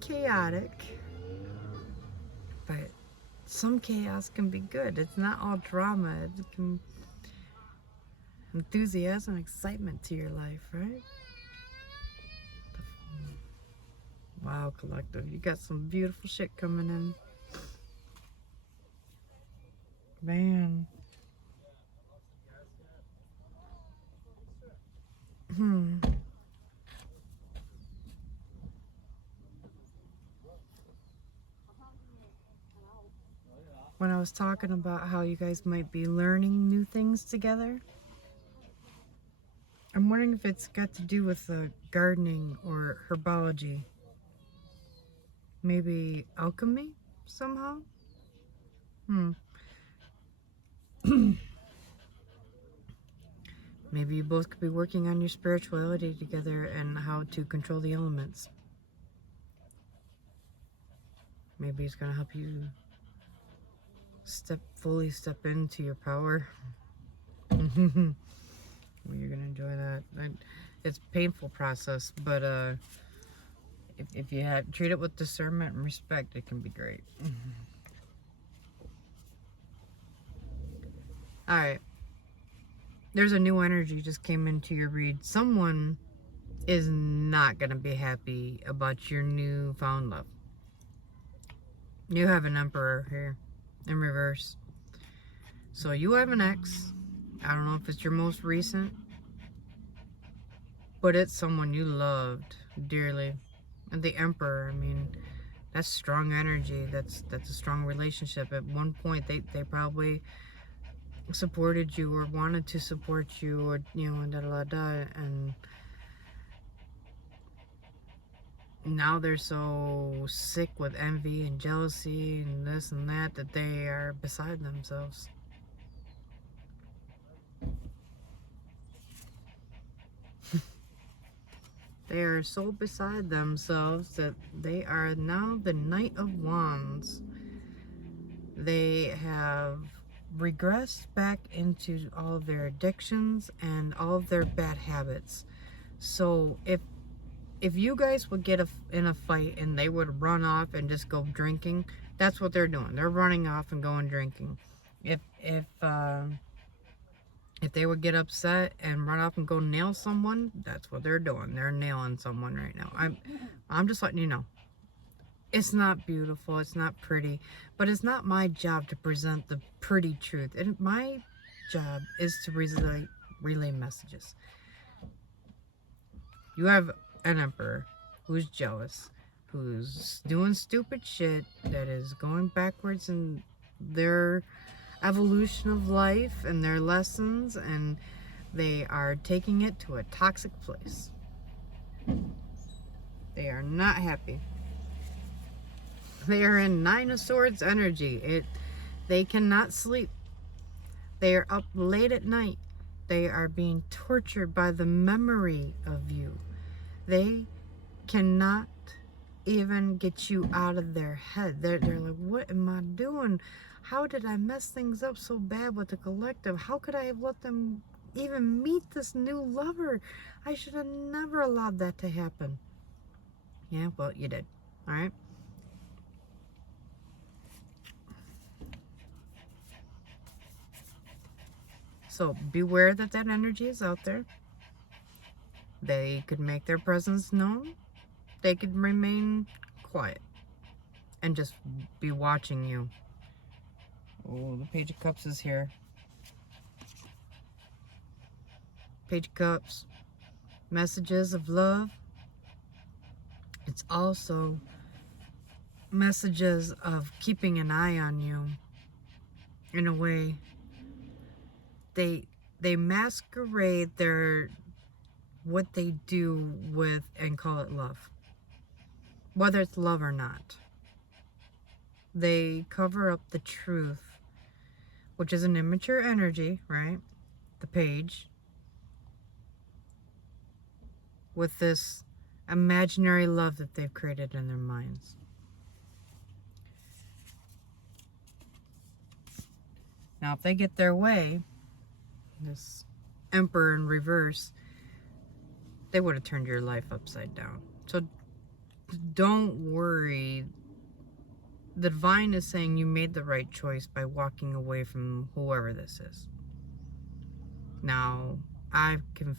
chaotic, but some chaos can be good. It's not all drama. It can enthusiasm, excitement to your life, right? Wow, collective, you got some beautiful shit coming in, man. When I was talking about how you guys might be learning new things together, I'm wondering if it's got to do with gardening or herbology. Maybe alchemy somehow? Maybe you both could be working on your spirituality together and how to control the elements. Maybe it's going to help you fully step into your power. Well, you're going to enjoy that. It's a painful process, but if you treat it with discernment and respect, it can be great. Alright. There's a new energy just came into your read. Someone is not going to be happy about your newfound love. You have an Emperor here in reverse. So you have an ex. I don't know if it's your most recent, but it's someone you loved dearly. And the Emperor, I mean, that's strong energy. That's a strong relationship. At one point, they probably supported you or wanted to support you, or you know, and da da da, and now they're so sick with envy and jealousy and this and that that they are beside themselves. They are so beside themselves that they are now the Knight of Wands. They have regressed back into all of their addictions and all of their bad habits. So if you guys would get in a fight and they would run off and just go drinking, that's what they're doing. They're running off and going drinking. If they would get upset and run off and go nail someone, that's what they're doing. They're nailing someone right now. I'm just letting you know. It's not beautiful, it's not pretty, but it's not my job to present the pretty truth. And my job is to relay messages. You have an emperor who's jealous, who's doing stupid shit, that is going backwards in their evolution of life and their lessons, and they are taking it to a toxic place. They are not happy. They are in Nine of Swords energy. They cannot sleep. They are up late at night. They are being tortured by the memory of you. They cannot even get you out of their head. They're like, what am I doing? How did I mess things up so bad with the collective? How could I have let them even meet this new lover? I should have never allowed that to happen. Yeah, well, you did. All right? So beware that energy is out there. They could make their presence known. They could remain quiet and just be watching you. Oh, the Page of Cups is here. Page of Cups. Messages of love. It's also messages of keeping an eye on you. In a way, they masquerade what they do with and call it love, whether it's love or not. They cover up the truth, which is an immature energy, right? The Page, with this imaginary love that they've created in their minds. Now, if they get their way, this Emperor in reverse, they would have turned your life upside down. So don't worry. The divine is saying you made the right choice by walking away from whoever this is. Now, I can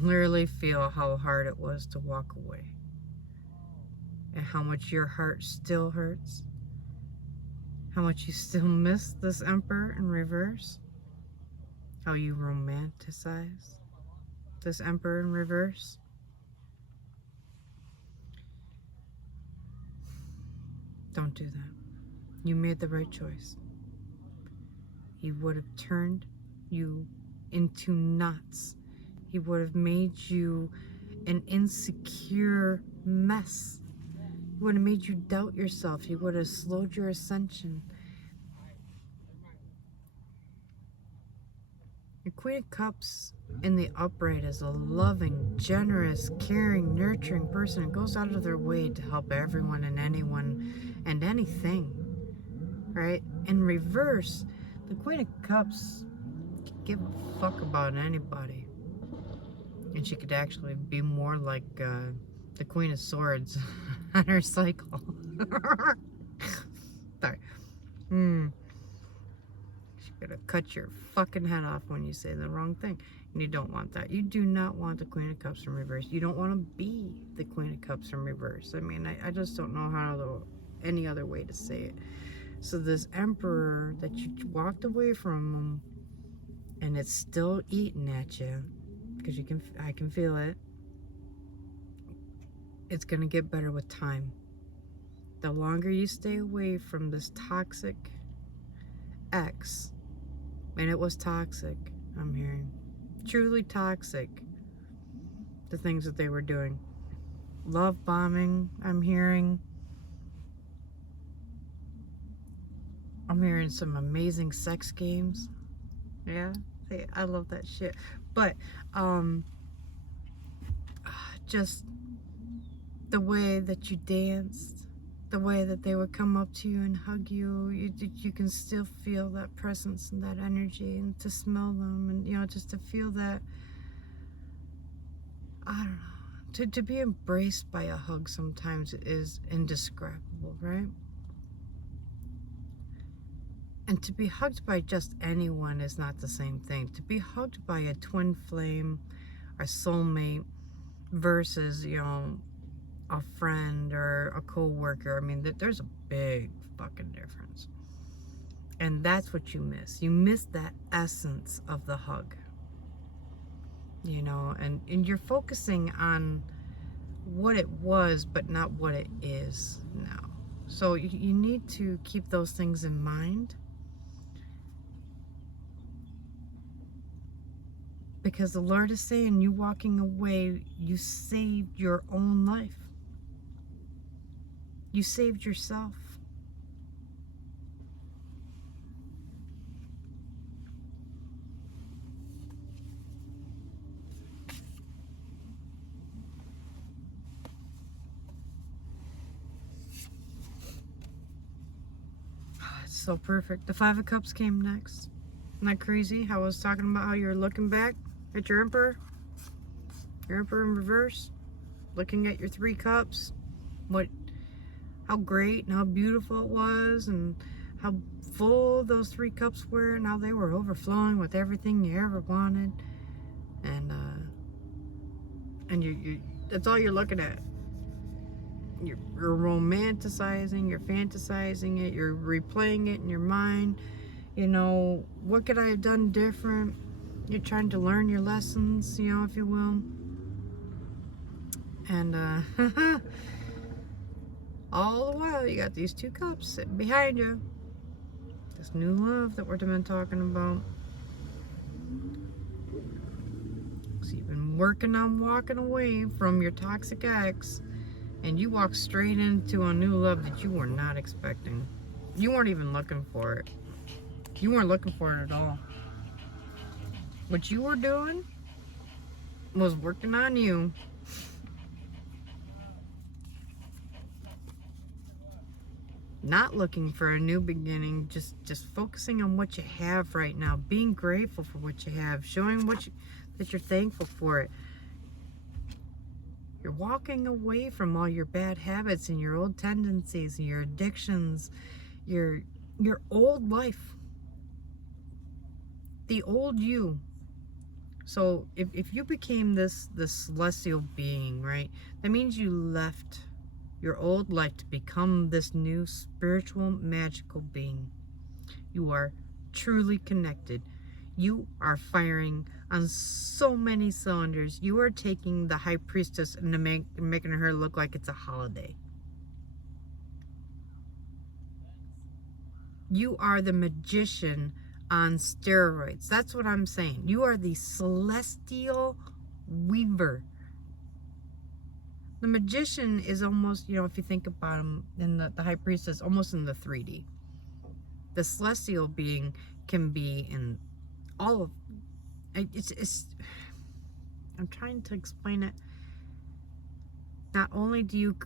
literally feel how hard it was to walk away. And how much your heart still hurts. How much you still miss this Emperor in reverse. How you romanticize this Emperor in reverse. Don't do that. You made the right choice. He would have turned you into knots. He would have made you an insecure mess. He would have made you doubt yourself. He would have slowed your ascension. The Queen of Cups in the upright is a loving, generous, caring, nurturing person who goes out of their way to help everyone and anyone and anything, right? In reverse, the Queen of Cups could give a fuck about anybody. And she could actually be more like the Queen of Swords on her cycle. Sorry. She's gonna cut your fucking head off when you say the wrong thing. And you don't want that. You do not want the Queen of Cups in reverse. You don't want to be the Queen of Cups in reverse. I mean, I just don't know any other way to say it. So this Emperor that you walked away from him, and it's still eating at you, because I can feel it. It's gonna get better with time. The longer you stay away from this toxic ex, and it was toxic, I'm hearing, truly toxic, the things that they were doing. Love bombing, I'm hearing. I'm hearing some amazing sex games. Yeah, I love that shit. But just the way that you danced, the way that they would come up to you and hug you, you can still feel that presence and that energy, and to smell them, and you know, just to feel that, I don't know, to be embraced by a hug sometimes is indescribable, right? And to be hugged by just anyone is not the same thing. To be hugged by a twin flame, a soulmate, versus, you know, a friend or a co-worker, I mean, there's a big fucking difference. And that's what you miss. You miss that essence of the hug, you know, and you're focusing on what it was, but not what it is now. So you need to keep those things in mind, because the Lord is saying, you walking away, you saved your own life. You saved yourself. It's so perfect. The Five of Cups came next. Isn't that crazy? How I was talking about how you're looking back at your Emperor in reverse, looking at your Three Cups, how great and how beautiful it was, and how full those Three Cups were, and how they were overflowing with everything you ever wanted, and you that's all you're looking at. You're romanticizing, you're fantasizing it, you're replaying it in your mind. You know, what could I have done different? You're trying to learn your lessons, you know, if you will. And all the while, you got these two cups sitting behind you. This new love that we've been talking about. So you've been working on walking away from your toxic ex, and you walk straight into a new love that you were not expecting. You weren't even looking for it. You weren't looking for it at all. What you were doing was working on you. Not looking for a new beginning, just focusing on what you have right now, being grateful for what you have, showing that you're thankful for it. You're walking away from all your bad habits and your old tendencies and your addictions, your old life, the old you. So if you became this celestial being, right, that means you left your old life to become this new spiritual magical being. You are truly connected. You are firing on so many cylinders. You are taking the high priestess and making her look like it's a holiday. You are the magician on steroids. That's what I'm saying. You are the celestial weaver. The magician is almost, you know, if you think about him, in the high priestess, almost in the 3D. The celestial being can be in all of it's I'm trying to explain it. Not only do you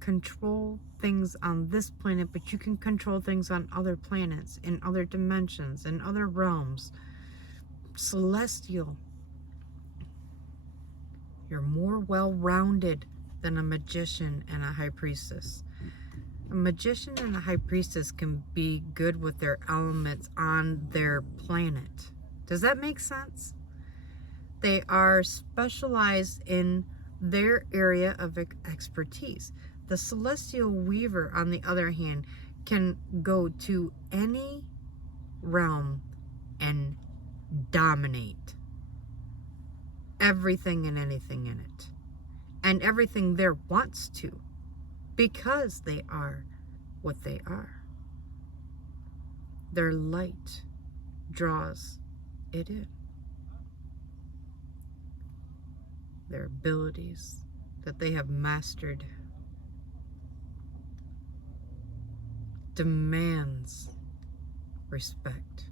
control things on this planet, but you can control things on other planets, in other dimensions, in other realms. Celestial. You're more well-rounded than a magician and a high priestess. A magician and a high priestess can be good with their elements on their planet. Does that make sense? They are specialized in their area of expertise. The celestial weaver, on the other hand, can go to any realm and dominate everything and anything in it. And everything there wants to, because they are what they are. Their light draws it in. Their abilities that they have mastered demands respect.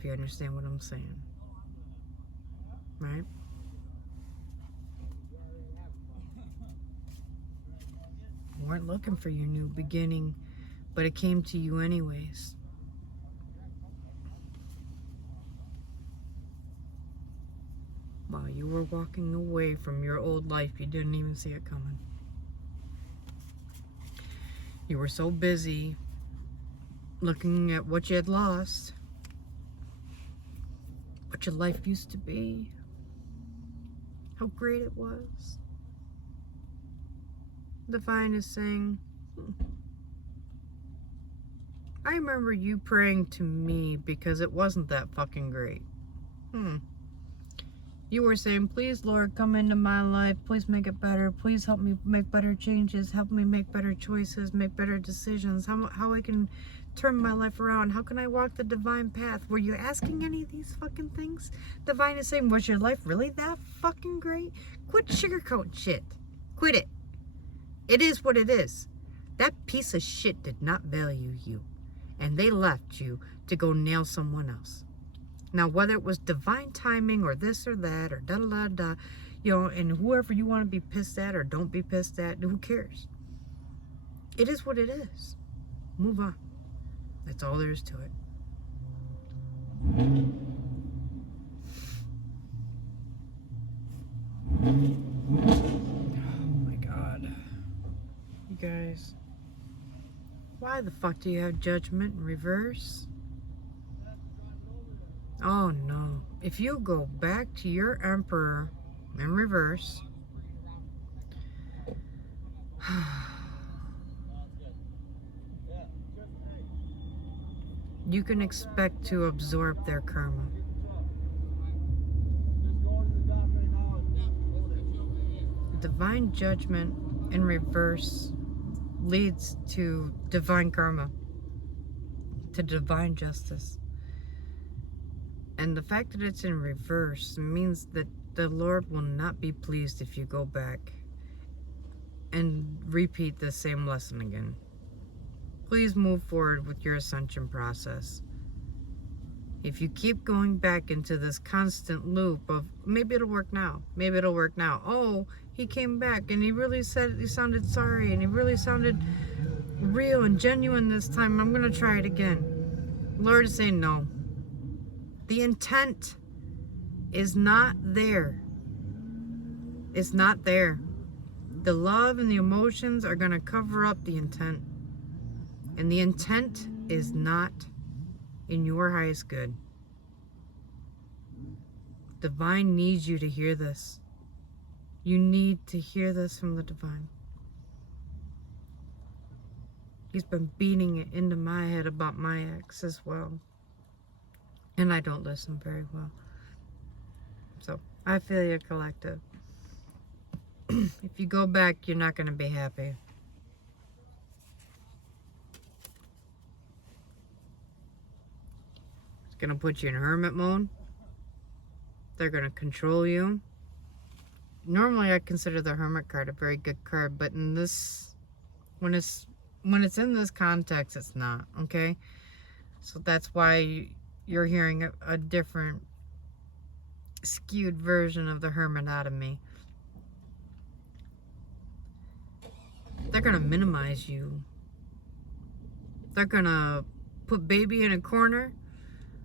if you understand what I'm saying. Right? You weren't looking for your new beginning, but it came to you anyways. While you were walking away from your old life, you didn't even see it coming. You were so busy looking at what you had lost, what your life used to be, how great it was. Divine is saying, I remember you praying to me because it wasn't that fucking great. You were saying, please, Lord, come into my life. Please make it better. Please help me make better changes. Help me make better choices, make better decisions. How I can turn my life around. How can I walk the divine path? Were you asking any of these fucking things? Divine is saying, was your life really that fucking great? Quit sugarcoating shit. Quit it. It is what it is. That piece of shit did not value you. And they left you to go nail someone else. Now, whether it was divine timing or this or that or da-da-da-da, you know, and whoever you want to be pissed at or don't be pissed at, who cares? It is what it is. Move on. That's all there is to it. Oh my God. You guys, why the fuck do you have judgment in reverse? Oh no. If you go back to your emperor in reverse, you can expect to absorb their karma. Divine judgment in reverse leads to divine karma, to divine justice. And the fact that it's in reverse means that the Lord will not be pleased if you go back and repeat the same lesson again. Please move forward with your ascension process. If you keep going back into this constant loop of maybe it'll work now, maybe it'll work now. Oh, he came back and he really said he sounded sorry and he really sounded real and genuine this time. I'm going to try it again. Lord is saying no. The intent is not there. It's not there. The love and the emotions are going to cover up the intent. And the intent is not in your highest good. Divine needs you to hear this. You need to hear this from the divine. He's been beating it into my head about my ex as well. And I don't listen very well. So, I feel you, collective. If you go back, you're not going to be happy. It's going to put you in hermit mode. They're going to control you. Normally, I consider the hermit card a very good card, but in this, when it's in this context, it's not, okay? So that's why you're hearing a different skewed version of the hermit out of me. They're gonna minimize you. They're gonna put baby in a corner.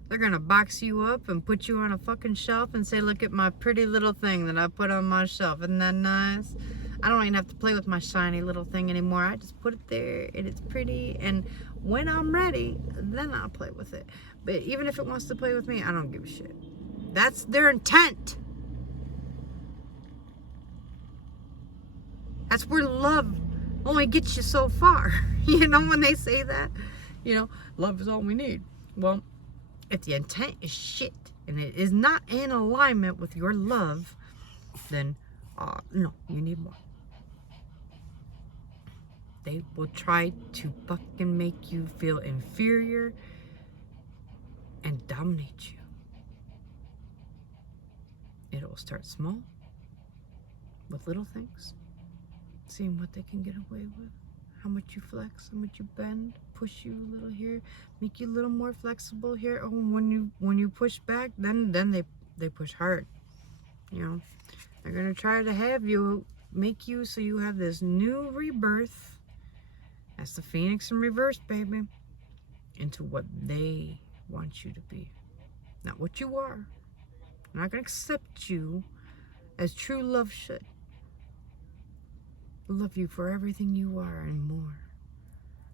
They're gonna box you up and put you on a fucking shelf and say, look at my pretty little thing that I put on my shelf. Isn't that nice? I don't even have to play with my shiny little thing anymore. I just put it there and it's pretty. And when I'm ready, then I'll play with it. But even if it wants to play with me, I don't give a shit. That's their intent. That's where love only gets you so far. You know, when they say that, you know, love is all we need. Well, if the intent is shit and it is not in alignment with your love, then no, you need more. They will try to fucking make you feel inferior and dominate you. It will start small with little things, seeing what they can get away with, how much you flex, how much you bend, push you a little here, make you a little more flexible here. Oh, when you push back, then they push hard. You know, they're gonna try to have you, make you so you have this new rebirth. That's the Phoenix in reverse, baby. Into what they want you to be, not what you are. They're not gonna accept you as true love should. Love you for everything you are and more.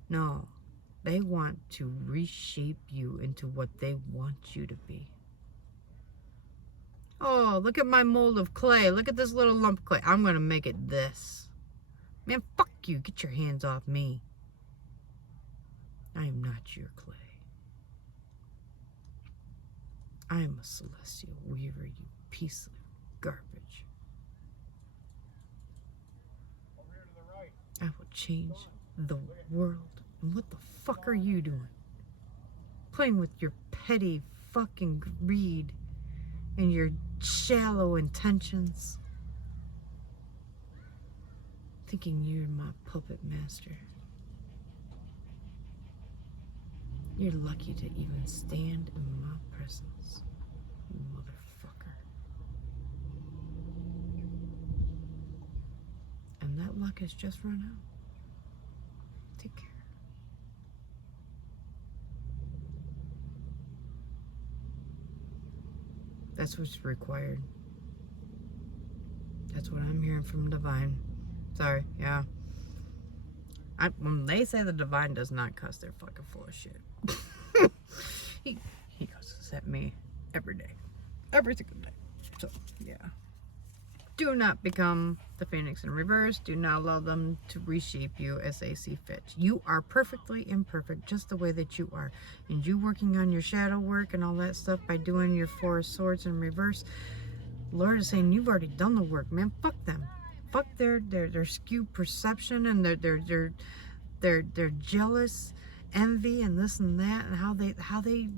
No, they want to reshape you into what they want you to be. Oh, look at my mold of clay. Look at this little lump of clay. I'm going to make it this. Man, fuck you. Get your hands off me. I am not your clay. I am a celestial weaver, you piece of garbage. I will change the world. And what the fuck are you doing? Playing with your petty fucking greed and your shallow intentions. Thinking you're my puppet master. You're lucky to even stand in my presence, you motherfucker. And that luck has just run out. Take care. That's what's required. That's what I'm hearing from Divine. Sorry, yeah. When they say the Divine does not cuss, they're fucking full of shit. he cusses at me every day. Every single day. So, yeah. Do not become the Phoenix in reverse. Do not allow them to reshape you as they see fit. You are perfectly imperfect just the way that you are. And you working on your shadow work and all that stuff by doing your Four of Swords in reverse, Lord is saying you've already done the work, man. Fuck them. Fuck their skewed perception and their jealous envy and this and that, and how they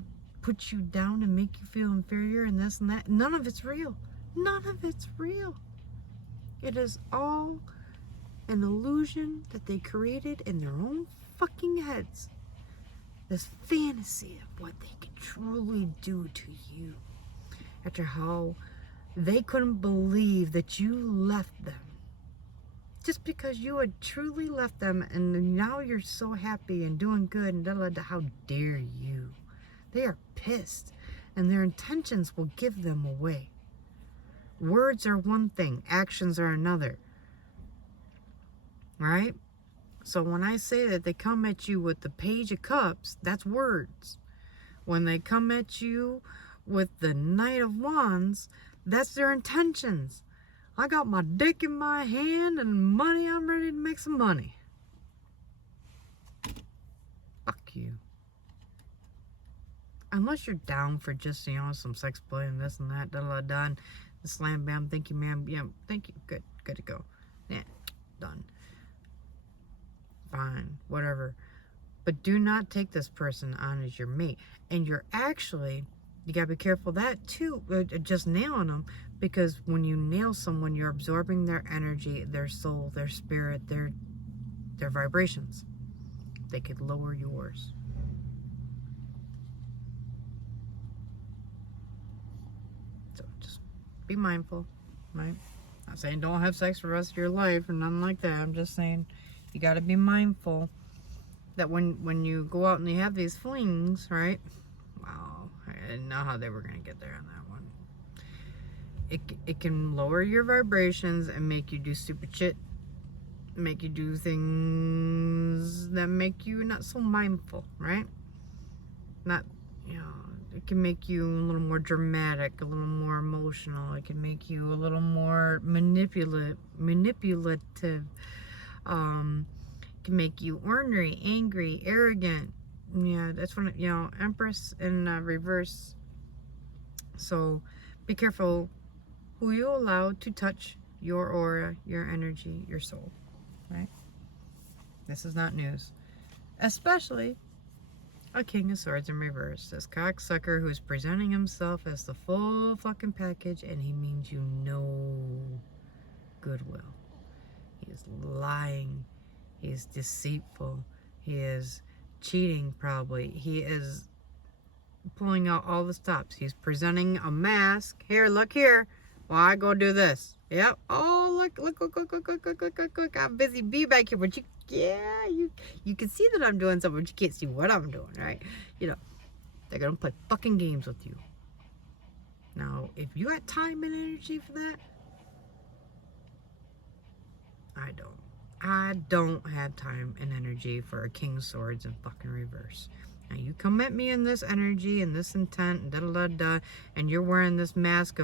put you down and make you feel inferior and this and that. None of it's real. None of it's real. It is all an illusion that they created in their own fucking heads. This fantasy of what they could truly do to you. After how they couldn't believe that you left them. Just because you had truly left them and now you're so happy and doing good and da da da, how dare you? They are pissed and their intentions will give them away. Words are one thing, actions are another. Right? So when I say that they come at you with the Page of Cups, that's words. When they come at you with the Knight of Wands, that's their intentions. I got my dick in my hand and money, I'm ready to make some money. Fuck you. Unless you're down for just, you know, some sex play and this and that, da da da, and slam bam, thank you ma'am, yeah, thank you, good to go. Yeah, done. Fine, whatever. But do not take this person on as your mate. And you're actually, you gotta be careful of that too, just nailing them. Because when you nail someone, you're absorbing their energy, their soul, their spirit, their vibrations. They could lower yours. So just be mindful, right? I'm not saying don't have sex for the rest of your life or nothing like that. I'm just saying you got to be mindful that when you go out and you have these flings, right? Wow, I didn't know how they were going to get there on that one. It can lower your vibrations and make you do stupid shit. Make you do things that make you not so mindful, right? Not, you know, it can make you a little more dramatic, a little more emotional. It can make you a little more manipulative. Can make you ornery, angry, arrogant. Yeah, that's when, you know, Empress in reverse. So be careful who you allow to touch your aura, your energy, your soul, right? This is not news. Especially a King of Swords in reverse. This cocksucker who's presenting himself as the full fucking package and he means you no goodwill. He is lying. He's deceitful. He is cheating, probably. He is pulling out all the stops. He's presenting a mask. Here, look here. Well, I go do this. Yep. Oh, look. I'm busy bee back here. But you can see that I'm doing something, but you can't see what I'm doing, right? You know, they're going to play fucking games with you. Now, if you got time and energy for that, I don't. I don't have time and energy for a King of Swords in fucking reverse. Now, you come at me in this energy and this intent and da-da-da-da, and you're wearing this mask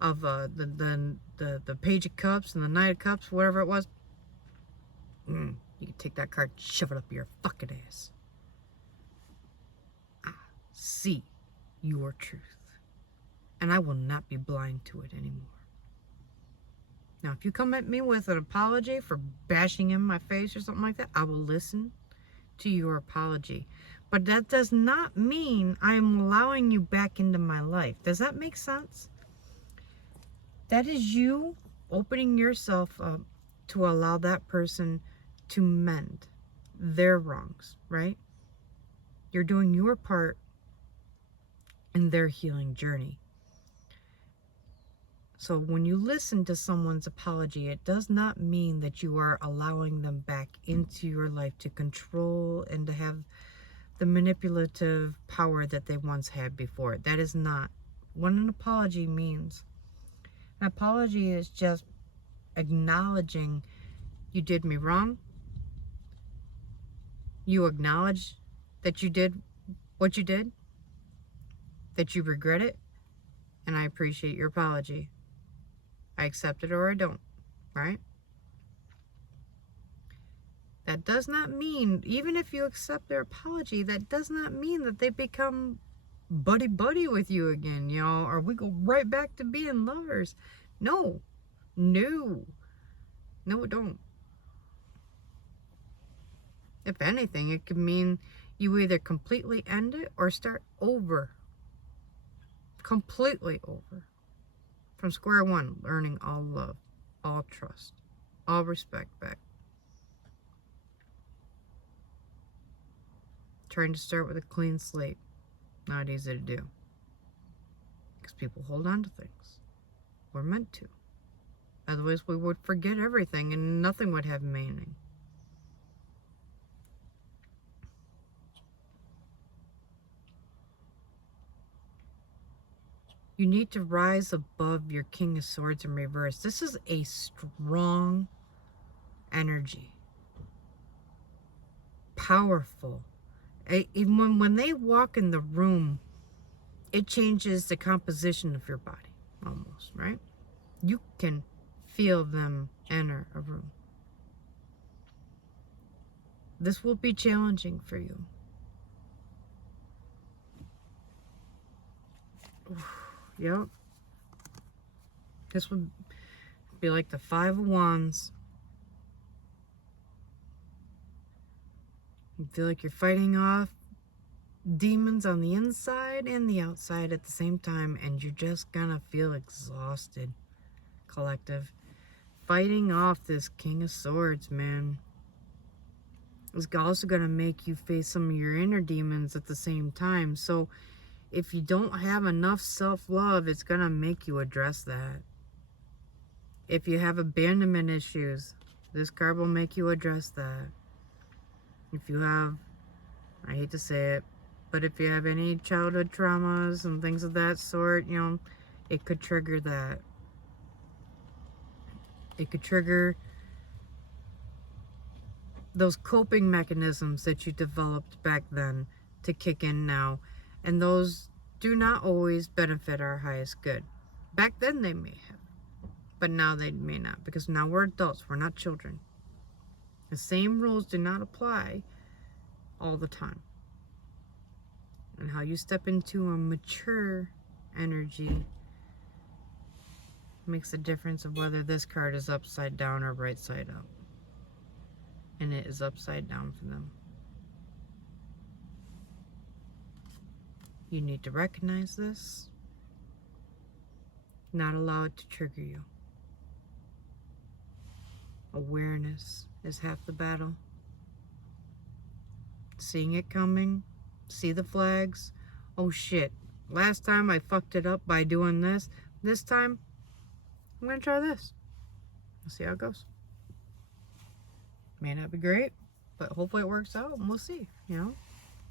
of the Page of Cups and the Knight of Cups, whatever it was. You can take that card, shove it up your fucking ass. I see your truth. And I will not be blind to it anymore. Now, if you come at me with an apology for bashing in my face or something like that, I will listen to your apology. But that does not mean I'm allowing you back into my life. Does that make sense? That is you opening yourself up to allow that person to mend their wrongs, right? You're doing your part in their healing journey. So when you listen to someone's apology, it does not mean that you are allowing them back into your life to control and to have the manipulative power that they once had before. That is not what an apology means. An apology is just acknowledging you did me wrong. You acknowledge that you did what you did, that you regret it, and I appreciate your apology. I accept it or I don't, right? That does not mean, even if you accept their apology, that does not mean that they become buddy-buddy with you again, you know, or we go right back to being lovers. No, it don't. If anything, it could mean you either completely end it or start over. Completely over. From square one, learning all love, all trust, all respect back. Trying to start with a clean slate. Not easy to do. Because people hold on to things. We're meant to. Otherwise we would forget everything and nothing would have meaning. You need to rise above your King of Swords in reverse. This is a strong energy. Powerful. Even when they walk in the room, it changes the composition of your body, almost, right? You can feel them enter a room. This will be challenging for you. Yep. This would be like the Five of Wands. You feel like you're fighting off demons on the inside and the outside at the same time, and you're just gonna feel exhausted, collective. Fighting off this King of Swords, man, is also gonna make you face some of your inner demons at the same time. So if you don't have enough self-love, it's gonna make you address that. If you have abandonment issues, this card will make you address that. If you have, I hate to say it, but if you have any childhood traumas and things of that sort, you know, it could trigger that. It could trigger those coping mechanisms that you developed back then to kick in now. And those do not always benefit our highest good. Back then they may have, but now they may not, because now we're adults, we're not children. The same rules do not apply all the time. And how you step into a mature energy makes a difference of whether this card is upside down or right side up. And it is upside down for them. You need to recognize this, not allow it to trigger you. Awareness is half the battle. seeing it coming, see the flags. Oh shit, last time I fucked it up by doing this. This time, I'm gonna try this. We'll see how it goes. May not be great, but hopefully it works out and we'll see, you know?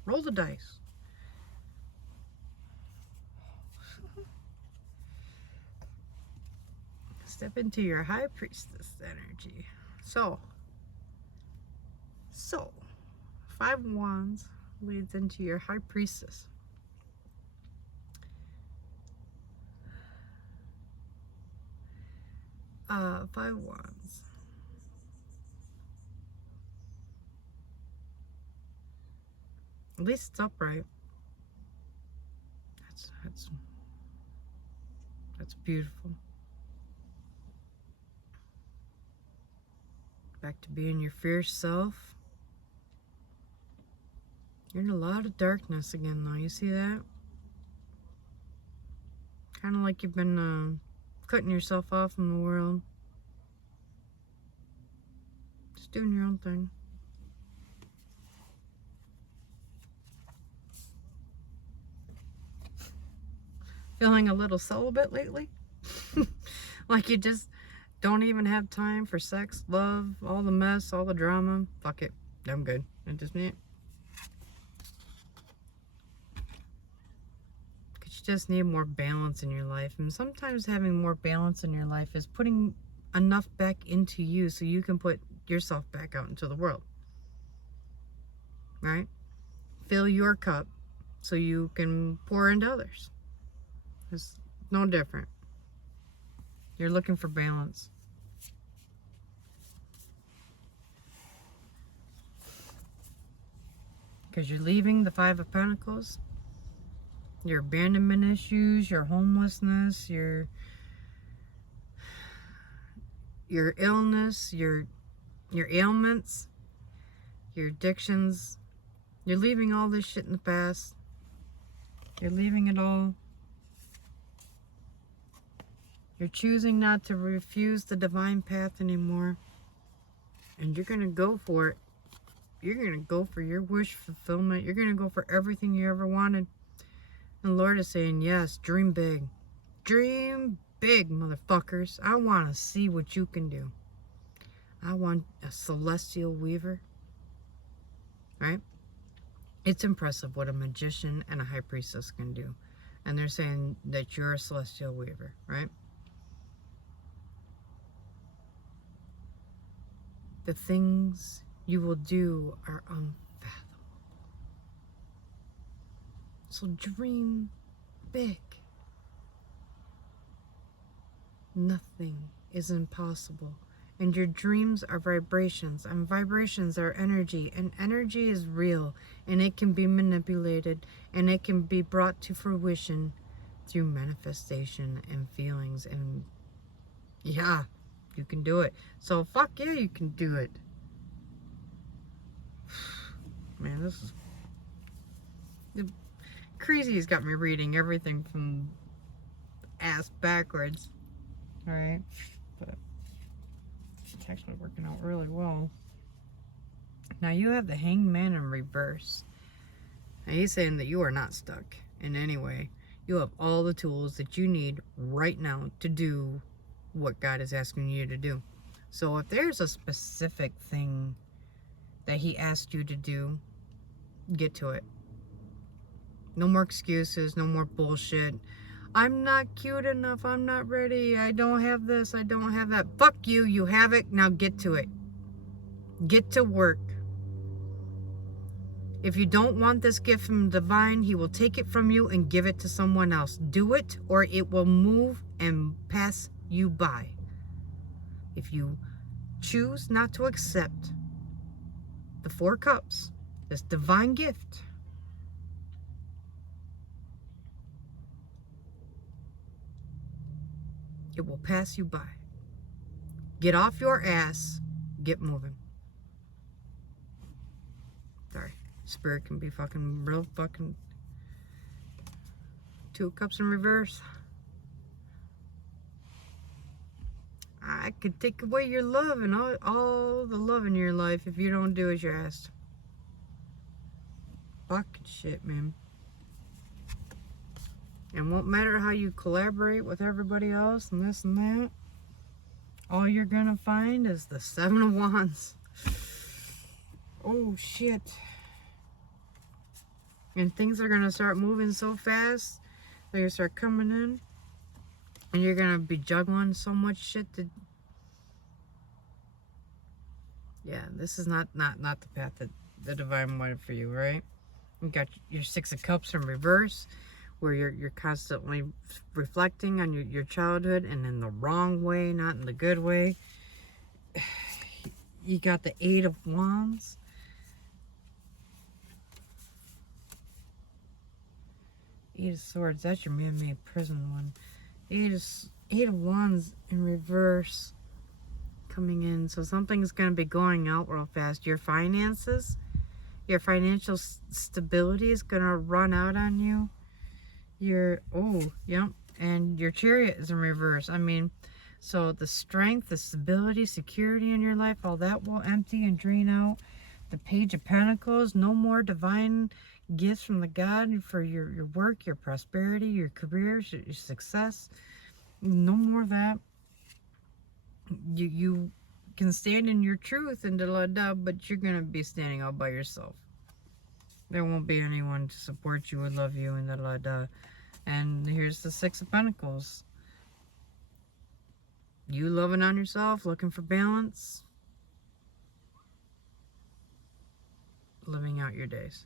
Roll the dice. Step into your high priestess energy. So 5 wands leads into your high priestess. Five wands. At least it's upright. That's beautiful. Back to being your fierce self. You're in a lot of darkness again, though. You see that? Kind of like you've been cutting yourself off from the world. Just doing your own thing. Feeling a little celibate lately? Like you just don't even have time for sex, love, all the mess, all the drama. Fuck it. I'm good. I just need. You just need more balance in your life. And sometimes having more balance in your life is putting enough back into you so you can put yourself back out into the world. Right? Fill your cup so you can pour into others. It's no different. You're looking for balance. Because you're leaving the Five of Pentacles, your abandonment issues, your homelessness, your illness, your ailments, your addictions. You're leaving all this shit in the past. You're leaving it all. You're choosing not to refuse the divine path anymore. And you're going to go for it. You're going to go for your wish fulfillment. You're going to go for everything you ever wanted. And the Lord is saying, yes, dream big. Dream big, motherfuckers. I want to see what you can do. I want a celestial weaver. Right? It's impressive what a magician and a high priestess can do. And they're saying that you're a celestial weaver. Right? The things you will do are unfathomable. So dream big. Nothing is impossible. And your dreams are vibrations, and vibrations are energy, and energy is real, and it can be manipulated, and it can be brought to fruition through manifestation and feelings. And yeah, you can do it. So fuck yeah, you can do it. Man, this is crazy's got me reading everything from ass backwards. Alright, but it's actually working out really well. Now you have the Hanged Man in reverse. Now he's saying that you are not stuck in any way. You have all the tools that you need right now to do what God is asking you to do. So if there's a specific thing that he asked you to do, get to it. No more excuses, no more bullshit. I'm not cute enough, I'm not ready, I don't have this, I don't have that. Fuck you, you have it, now get to it. Get to work. If you don't want this gift from divine, he will take it from you and give it to someone else. Do it, or it will move and pass you by. If you choose not to accept the 4 cups, this divine gift, it will pass you by. Get off your ass, get moving. Sorry, spirit can be fucking real fucking. 2 cups in reverse. I could take away your love and all the love in your life if you don't do as you're asked. fucking shit, man. And won't matter how you collaborate with everybody else and this and that, all you're gonna find is the Seven of Wands. Oh shit. And things are gonna start moving so fast. They're gonna start coming in. And you're gonna be juggling so much shit that, yeah, this is not the path that the divine wanted for you, right? You got your Six of Cups in reverse, where you're constantly reflecting on your childhood, and in the wrong way, not in the good way. You got the Eight of Wands. Eight of Swords, that's your man-made prison one. Eight of Wands in reverse coming in. So something's going to be going out real fast. Your finances, your financial stability is going to run out on you. And your Chariot is in reverse. I mean, so the strength, the stability, security in your life, all that will empty and drain out. The Page of Pentacles, no more divine gifts from the God for your work, your prosperity, your careers, your success. No more of that. You can stand in your truth and but you're going to be standing all by yourself. There won't be anyone to support you or love you and And here's the Six of Pentacles. You loving on yourself, looking for balance, living out your days.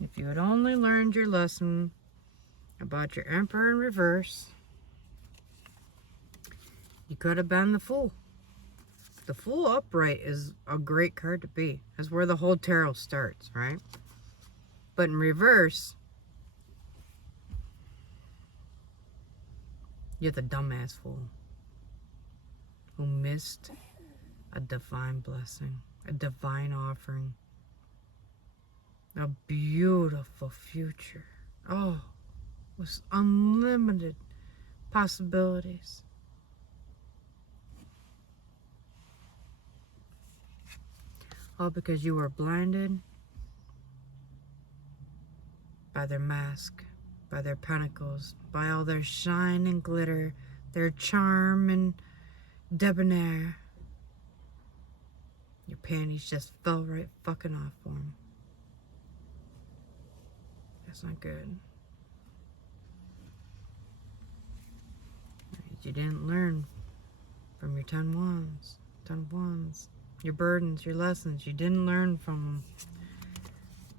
If you had only learned your lesson about your Emperor in reverse, you could have been the Fool. The Fool upright is a great card to be. That's where the whole tarot starts, right? But in reverse, you're the dumbass fool who missed a divine blessing, a divine offering, a beautiful future. Oh, with unlimited possibilities. All because you were blinded by their mask, by their pentacles, by all their shine and glitter, their charm and debonair. Your panties just fell right fucking off for them. That's not good. You didn't learn from your 10 wands. 10 wands. Your burdens, your lessons. You didn't learn from them.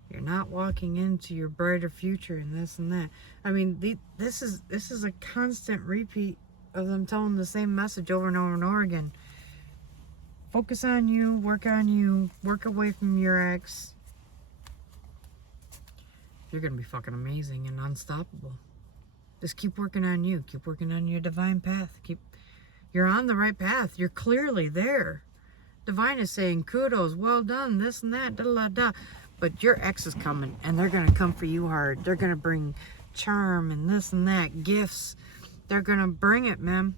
You're not walking into your brighter future and this and that. I mean, this is a constant repeat of them telling the same message over and over and over again. Focus on you, work away from your ex. You're gonna be fucking amazing and unstoppable. Just keep working on you. Keep working on your divine path. You're on the right path. You're clearly there. Divine is saying, kudos, well done, this and that, da-da-da-da. But your ex is coming, and they're going to come for you hard. They're going to bring charm and this and that, gifts. They're going to bring it, man.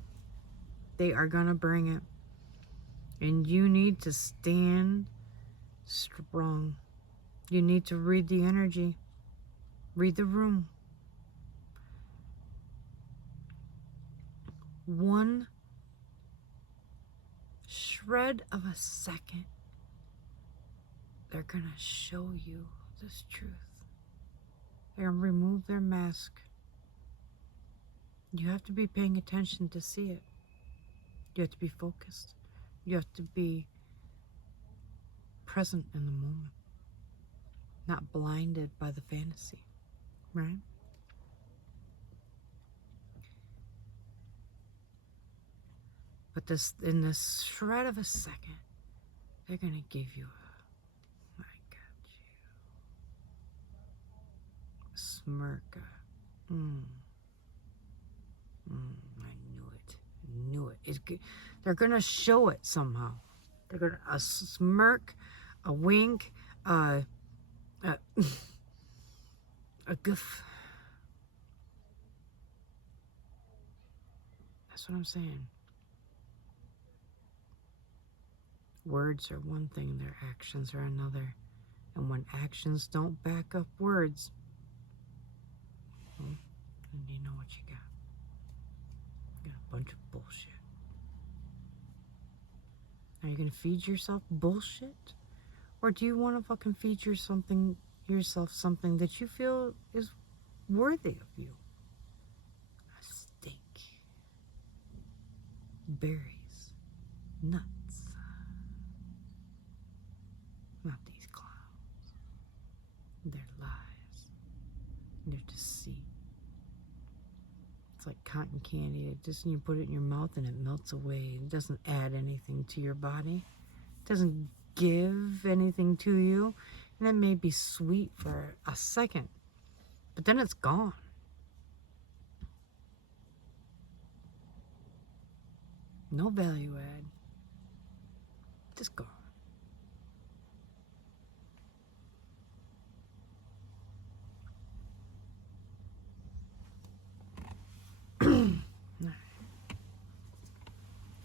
They are going to bring it. And you need to stand strong. You need to read the energy. Read the room. One shred of a second, they're gonna show you this truth. They're gonna remove their mask. You have to be paying attention to see it. You have to be focused. You have to be present in the moment, not blinded by the fantasy, right? But in this shred of a second, they're gonna give you I got you. Smirk. I knew it. It's good. They're gonna show it somehow. They're gonna a smirk, a wink, a goof. That's what I'm saying. Words are one thing, their actions are another. And when actions don't back up words, well, then you know what you got. You got a bunch of bullshit. Are you going to feed yourself bullshit? Or do you want to fucking feed yourself something that you feel is worthy of you? A steak, berries, nuts. Not these clowns. Their lies, their deceit. It's like cotton candy. You put it in your mouth and it melts away. It doesn't add anything to your body. It doesn't give anything to you. And it may be sweet for a second, but then it's gone. No value add. Just gone.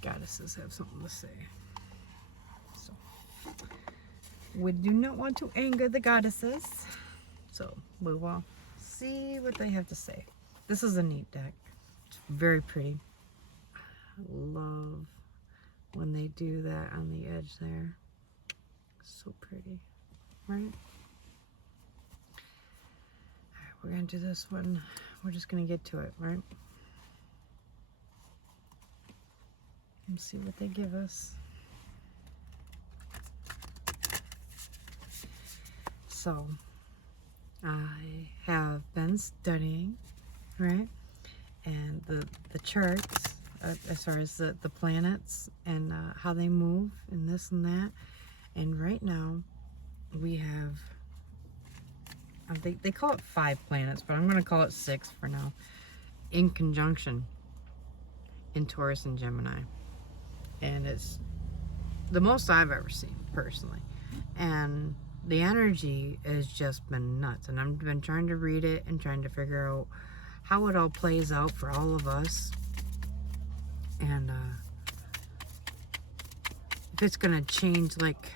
Goddesses have something to say. So, we do not want to anger the goddesses. So, we will see what they have to say. This is a neat deck. It's very pretty. I love when they do that on the edge there. So pretty, right? Alright, we're going to do this one. We're just going to get to it, right? Let's see what they give us. So, I have been studying, right? And the charts, as far as the planets and how they move and this and that. And right now, we have, they call it 5 planets, but I'm going to call it 6 for now, in conjunction in Taurus and Gemini. And it's the most I've ever seen, personally. And the energy has just been nuts. And I've been trying to read it and trying to figure out how it all plays out for all of us. And if it's going to change, like,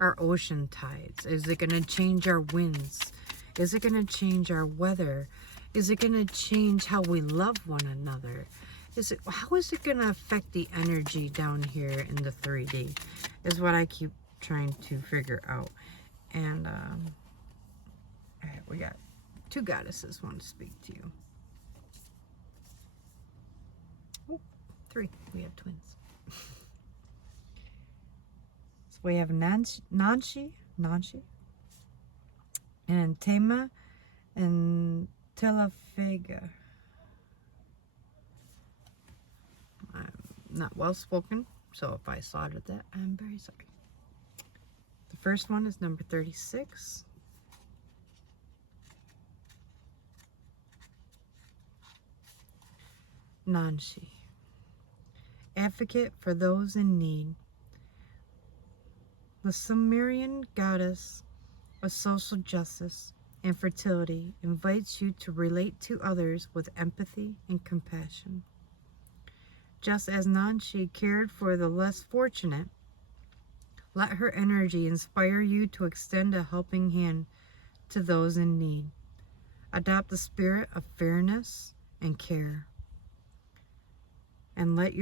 our ocean tides. Is it going to change our winds? Is it going to change our weather? Is it going to change how we love one another? How is it going to affect the energy down here in the 3D? Is what I keep trying to figure out. And, alright, we got 2 goddesses want to speak to you. Oh, 3. We have twins. So we have Nanshi, and Tema, and Telefega. I'm not well spoken, so if I slaughtered that, I'm very sorry. The first one is number 36. Nanshi, advocate for those in need. The Sumerian goddess of social justice and fertility invites you to relate to others with empathy and compassion. Just as Nanshi cared for the less fortunate, let her energy inspire you to extend a helping hand to those in need. Adopt the spirit of fairness and care, and let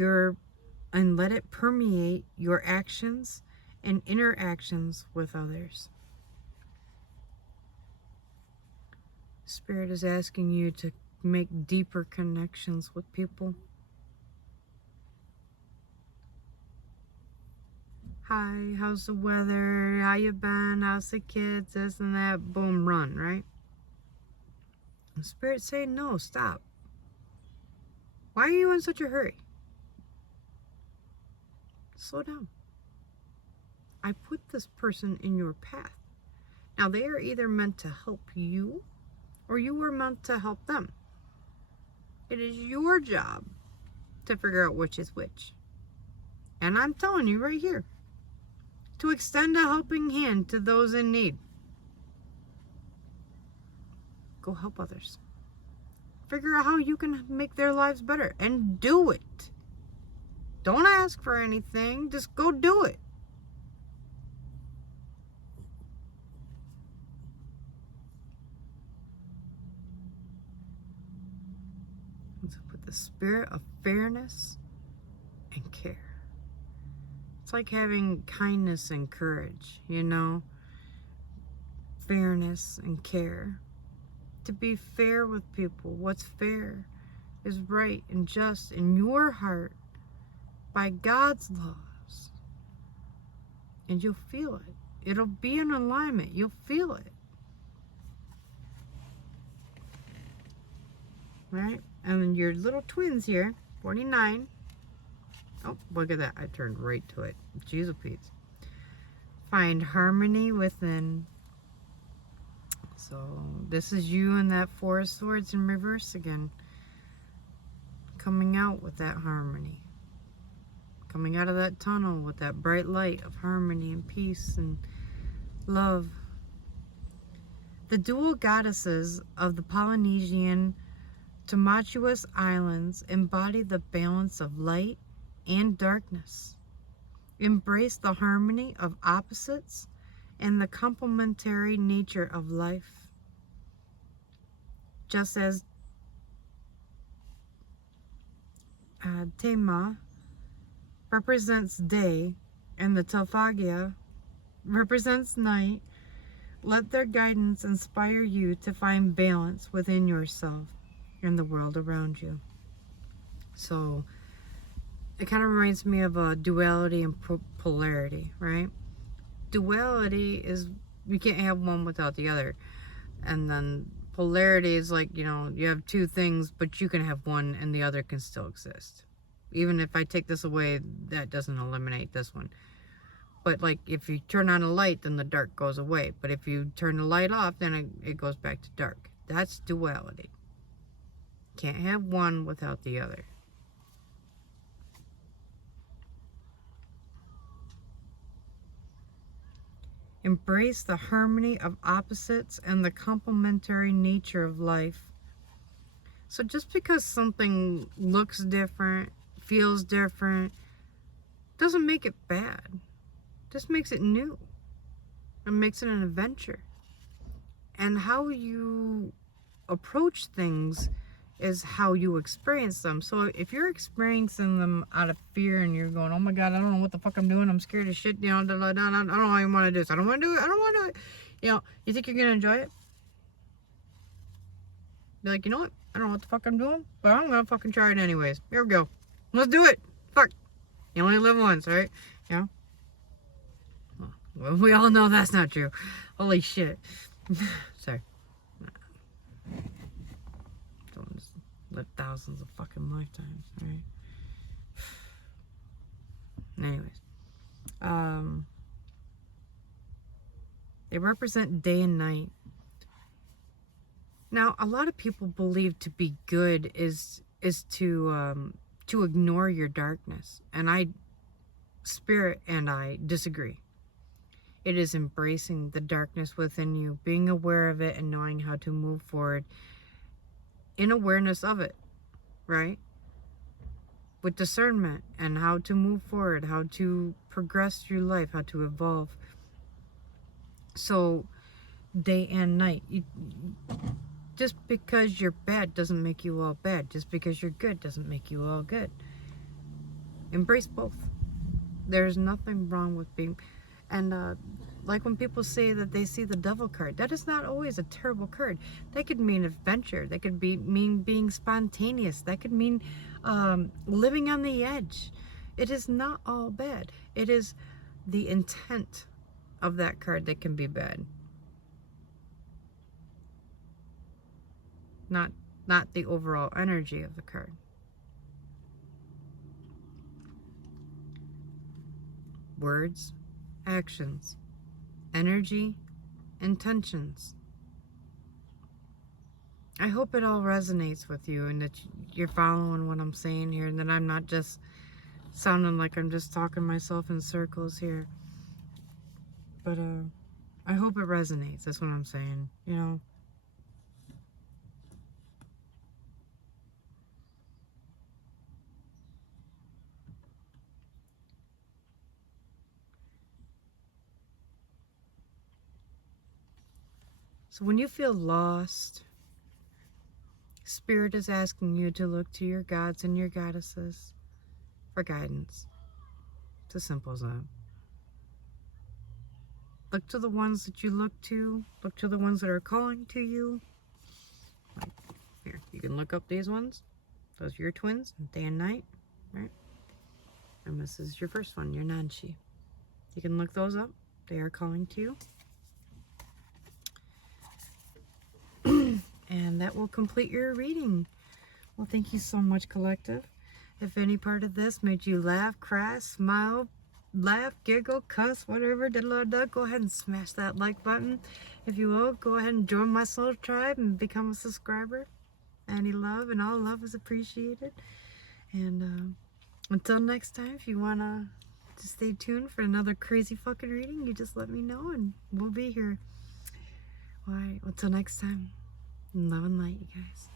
it permeate your actions and interactions with others. Spirit is asking you to make deeper connections with people. Hi, how's the weather? How you been? How's the kids? This and that. Boom, run, right? And Spirit's saying, no, stop. Why are you in such a hurry? Slow down. I put this person in your path. Now, they are either meant to help you, or you were meant to help them. It is your job to figure out which is which. And I'm telling you right here, to extend a helping hand to those in need. Go help others. Figure out how you can make their lives better and do it. Don't ask for anything. Just go do it. With the spirit of fairness and care. It's like having kindness and courage, you know? Fairness and care. To be fair with people. What's fair is right and just in your heart by God's laws. And you'll feel it. It'll be in alignment. You'll feel it. Right? And then your little twins here, 49. Oh, look at that. I turned right to it. Jeez Pete's. Find harmony within. So this is you and that Four of Swords in reverse again. Coming out with that harmony. Coming out of that tunnel with that bright light of harmony and peace and love. The dual goddesses of the Polynesian tumultuous islands embody the balance of light and darkness. Embrace the harmony of opposites and the complementary nature of life. Just as Tema represents day and the Telfagia represents night, let their guidance inspire you to find balance within yourself and the world around you. So it kind of reminds me of a duality and polarity, right? Duality is you can't have one without the other. And then polarity is like, you know, you have two things, but you can have one and the other can still exist. Even if I take this away, that doesn't eliminate this one. But like if you turn on a light, then the dark goes away. But if you turn the light off, then it goes back to dark. That's duality. Can't have one without the other. Embrace the harmony of opposites and the complementary nature of life. So just because something looks different, feels different, doesn't make it bad. Just makes it new. It makes it an adventure. And how you approach things is how you experience them. So if you're experiencing them out of fear and you're going, oh my God, I don't know what the fuck I'm doing. I'm scared as shit. You know, I don't even want to do this. I don't want to do it. I don't want to do it. You know, you think you're going to enjoy it? Be like, you know what? I don't know what the fuck I'm doing, but I'm going to fucking try it anyways. Here we go. Let's do it. Fuck. You only live once, right? You know? Well, we all know that's not true. Holy shit. Sorry. Live thousands of fucking lifetimes, right? Anyways, they represent day and night. Now, a lot of people believe to be good is to ignore your darkness, and Spirit and I disagree. It is embracing the darkness within you, being aware of it, and knowing how to move forward in awareness of it, right? With discernment and how to move forward, how to progress through life, how to evolve. So, day and night. Just because you're bad doesn't make you all bad. Just because you're good doesn't make you all good. Embrace both. There's nothing wrong with being... And like when people say that they see the devil card, that is not always a terrible card. That could mean adventure. That could mean being spontaneous. That could mean living on the edge. It is not all bad. It is the intent of that card that can be bad. Not the overall energy of the card. Words, actions, energy, intentions. I hope it all resonates with you and that you're following what I'm saying here and that I'm not just sounding like I'm just talking myself in circles here. But I hope it resonates. That's what I'm saying, you know. So when you feel lost, Spirit is asking you to look to your gods and your goddesses for guidance. It's as simple as that. Look to the ones that you look to the ones that are calling to you. Like, here, you can look up these ones. Those are your twins, day and night, right? And this is your first one, your Nanshi. You can look those up. They are calling to you. And that will complete your reading. Well, thank you so much, Collective. If any part of this made you laugh, cry, smile, laugh, giggle, cuss, whatever, go ahead and smash that like button. If you will, go ahead and join my soul tribe and become a subscriber. Any love and all love is appreciated. And until next time, if you want to stay tuned for another crazy fucking reading, you just let me know and we'll be here. Alright, until next time, love and light, you guys.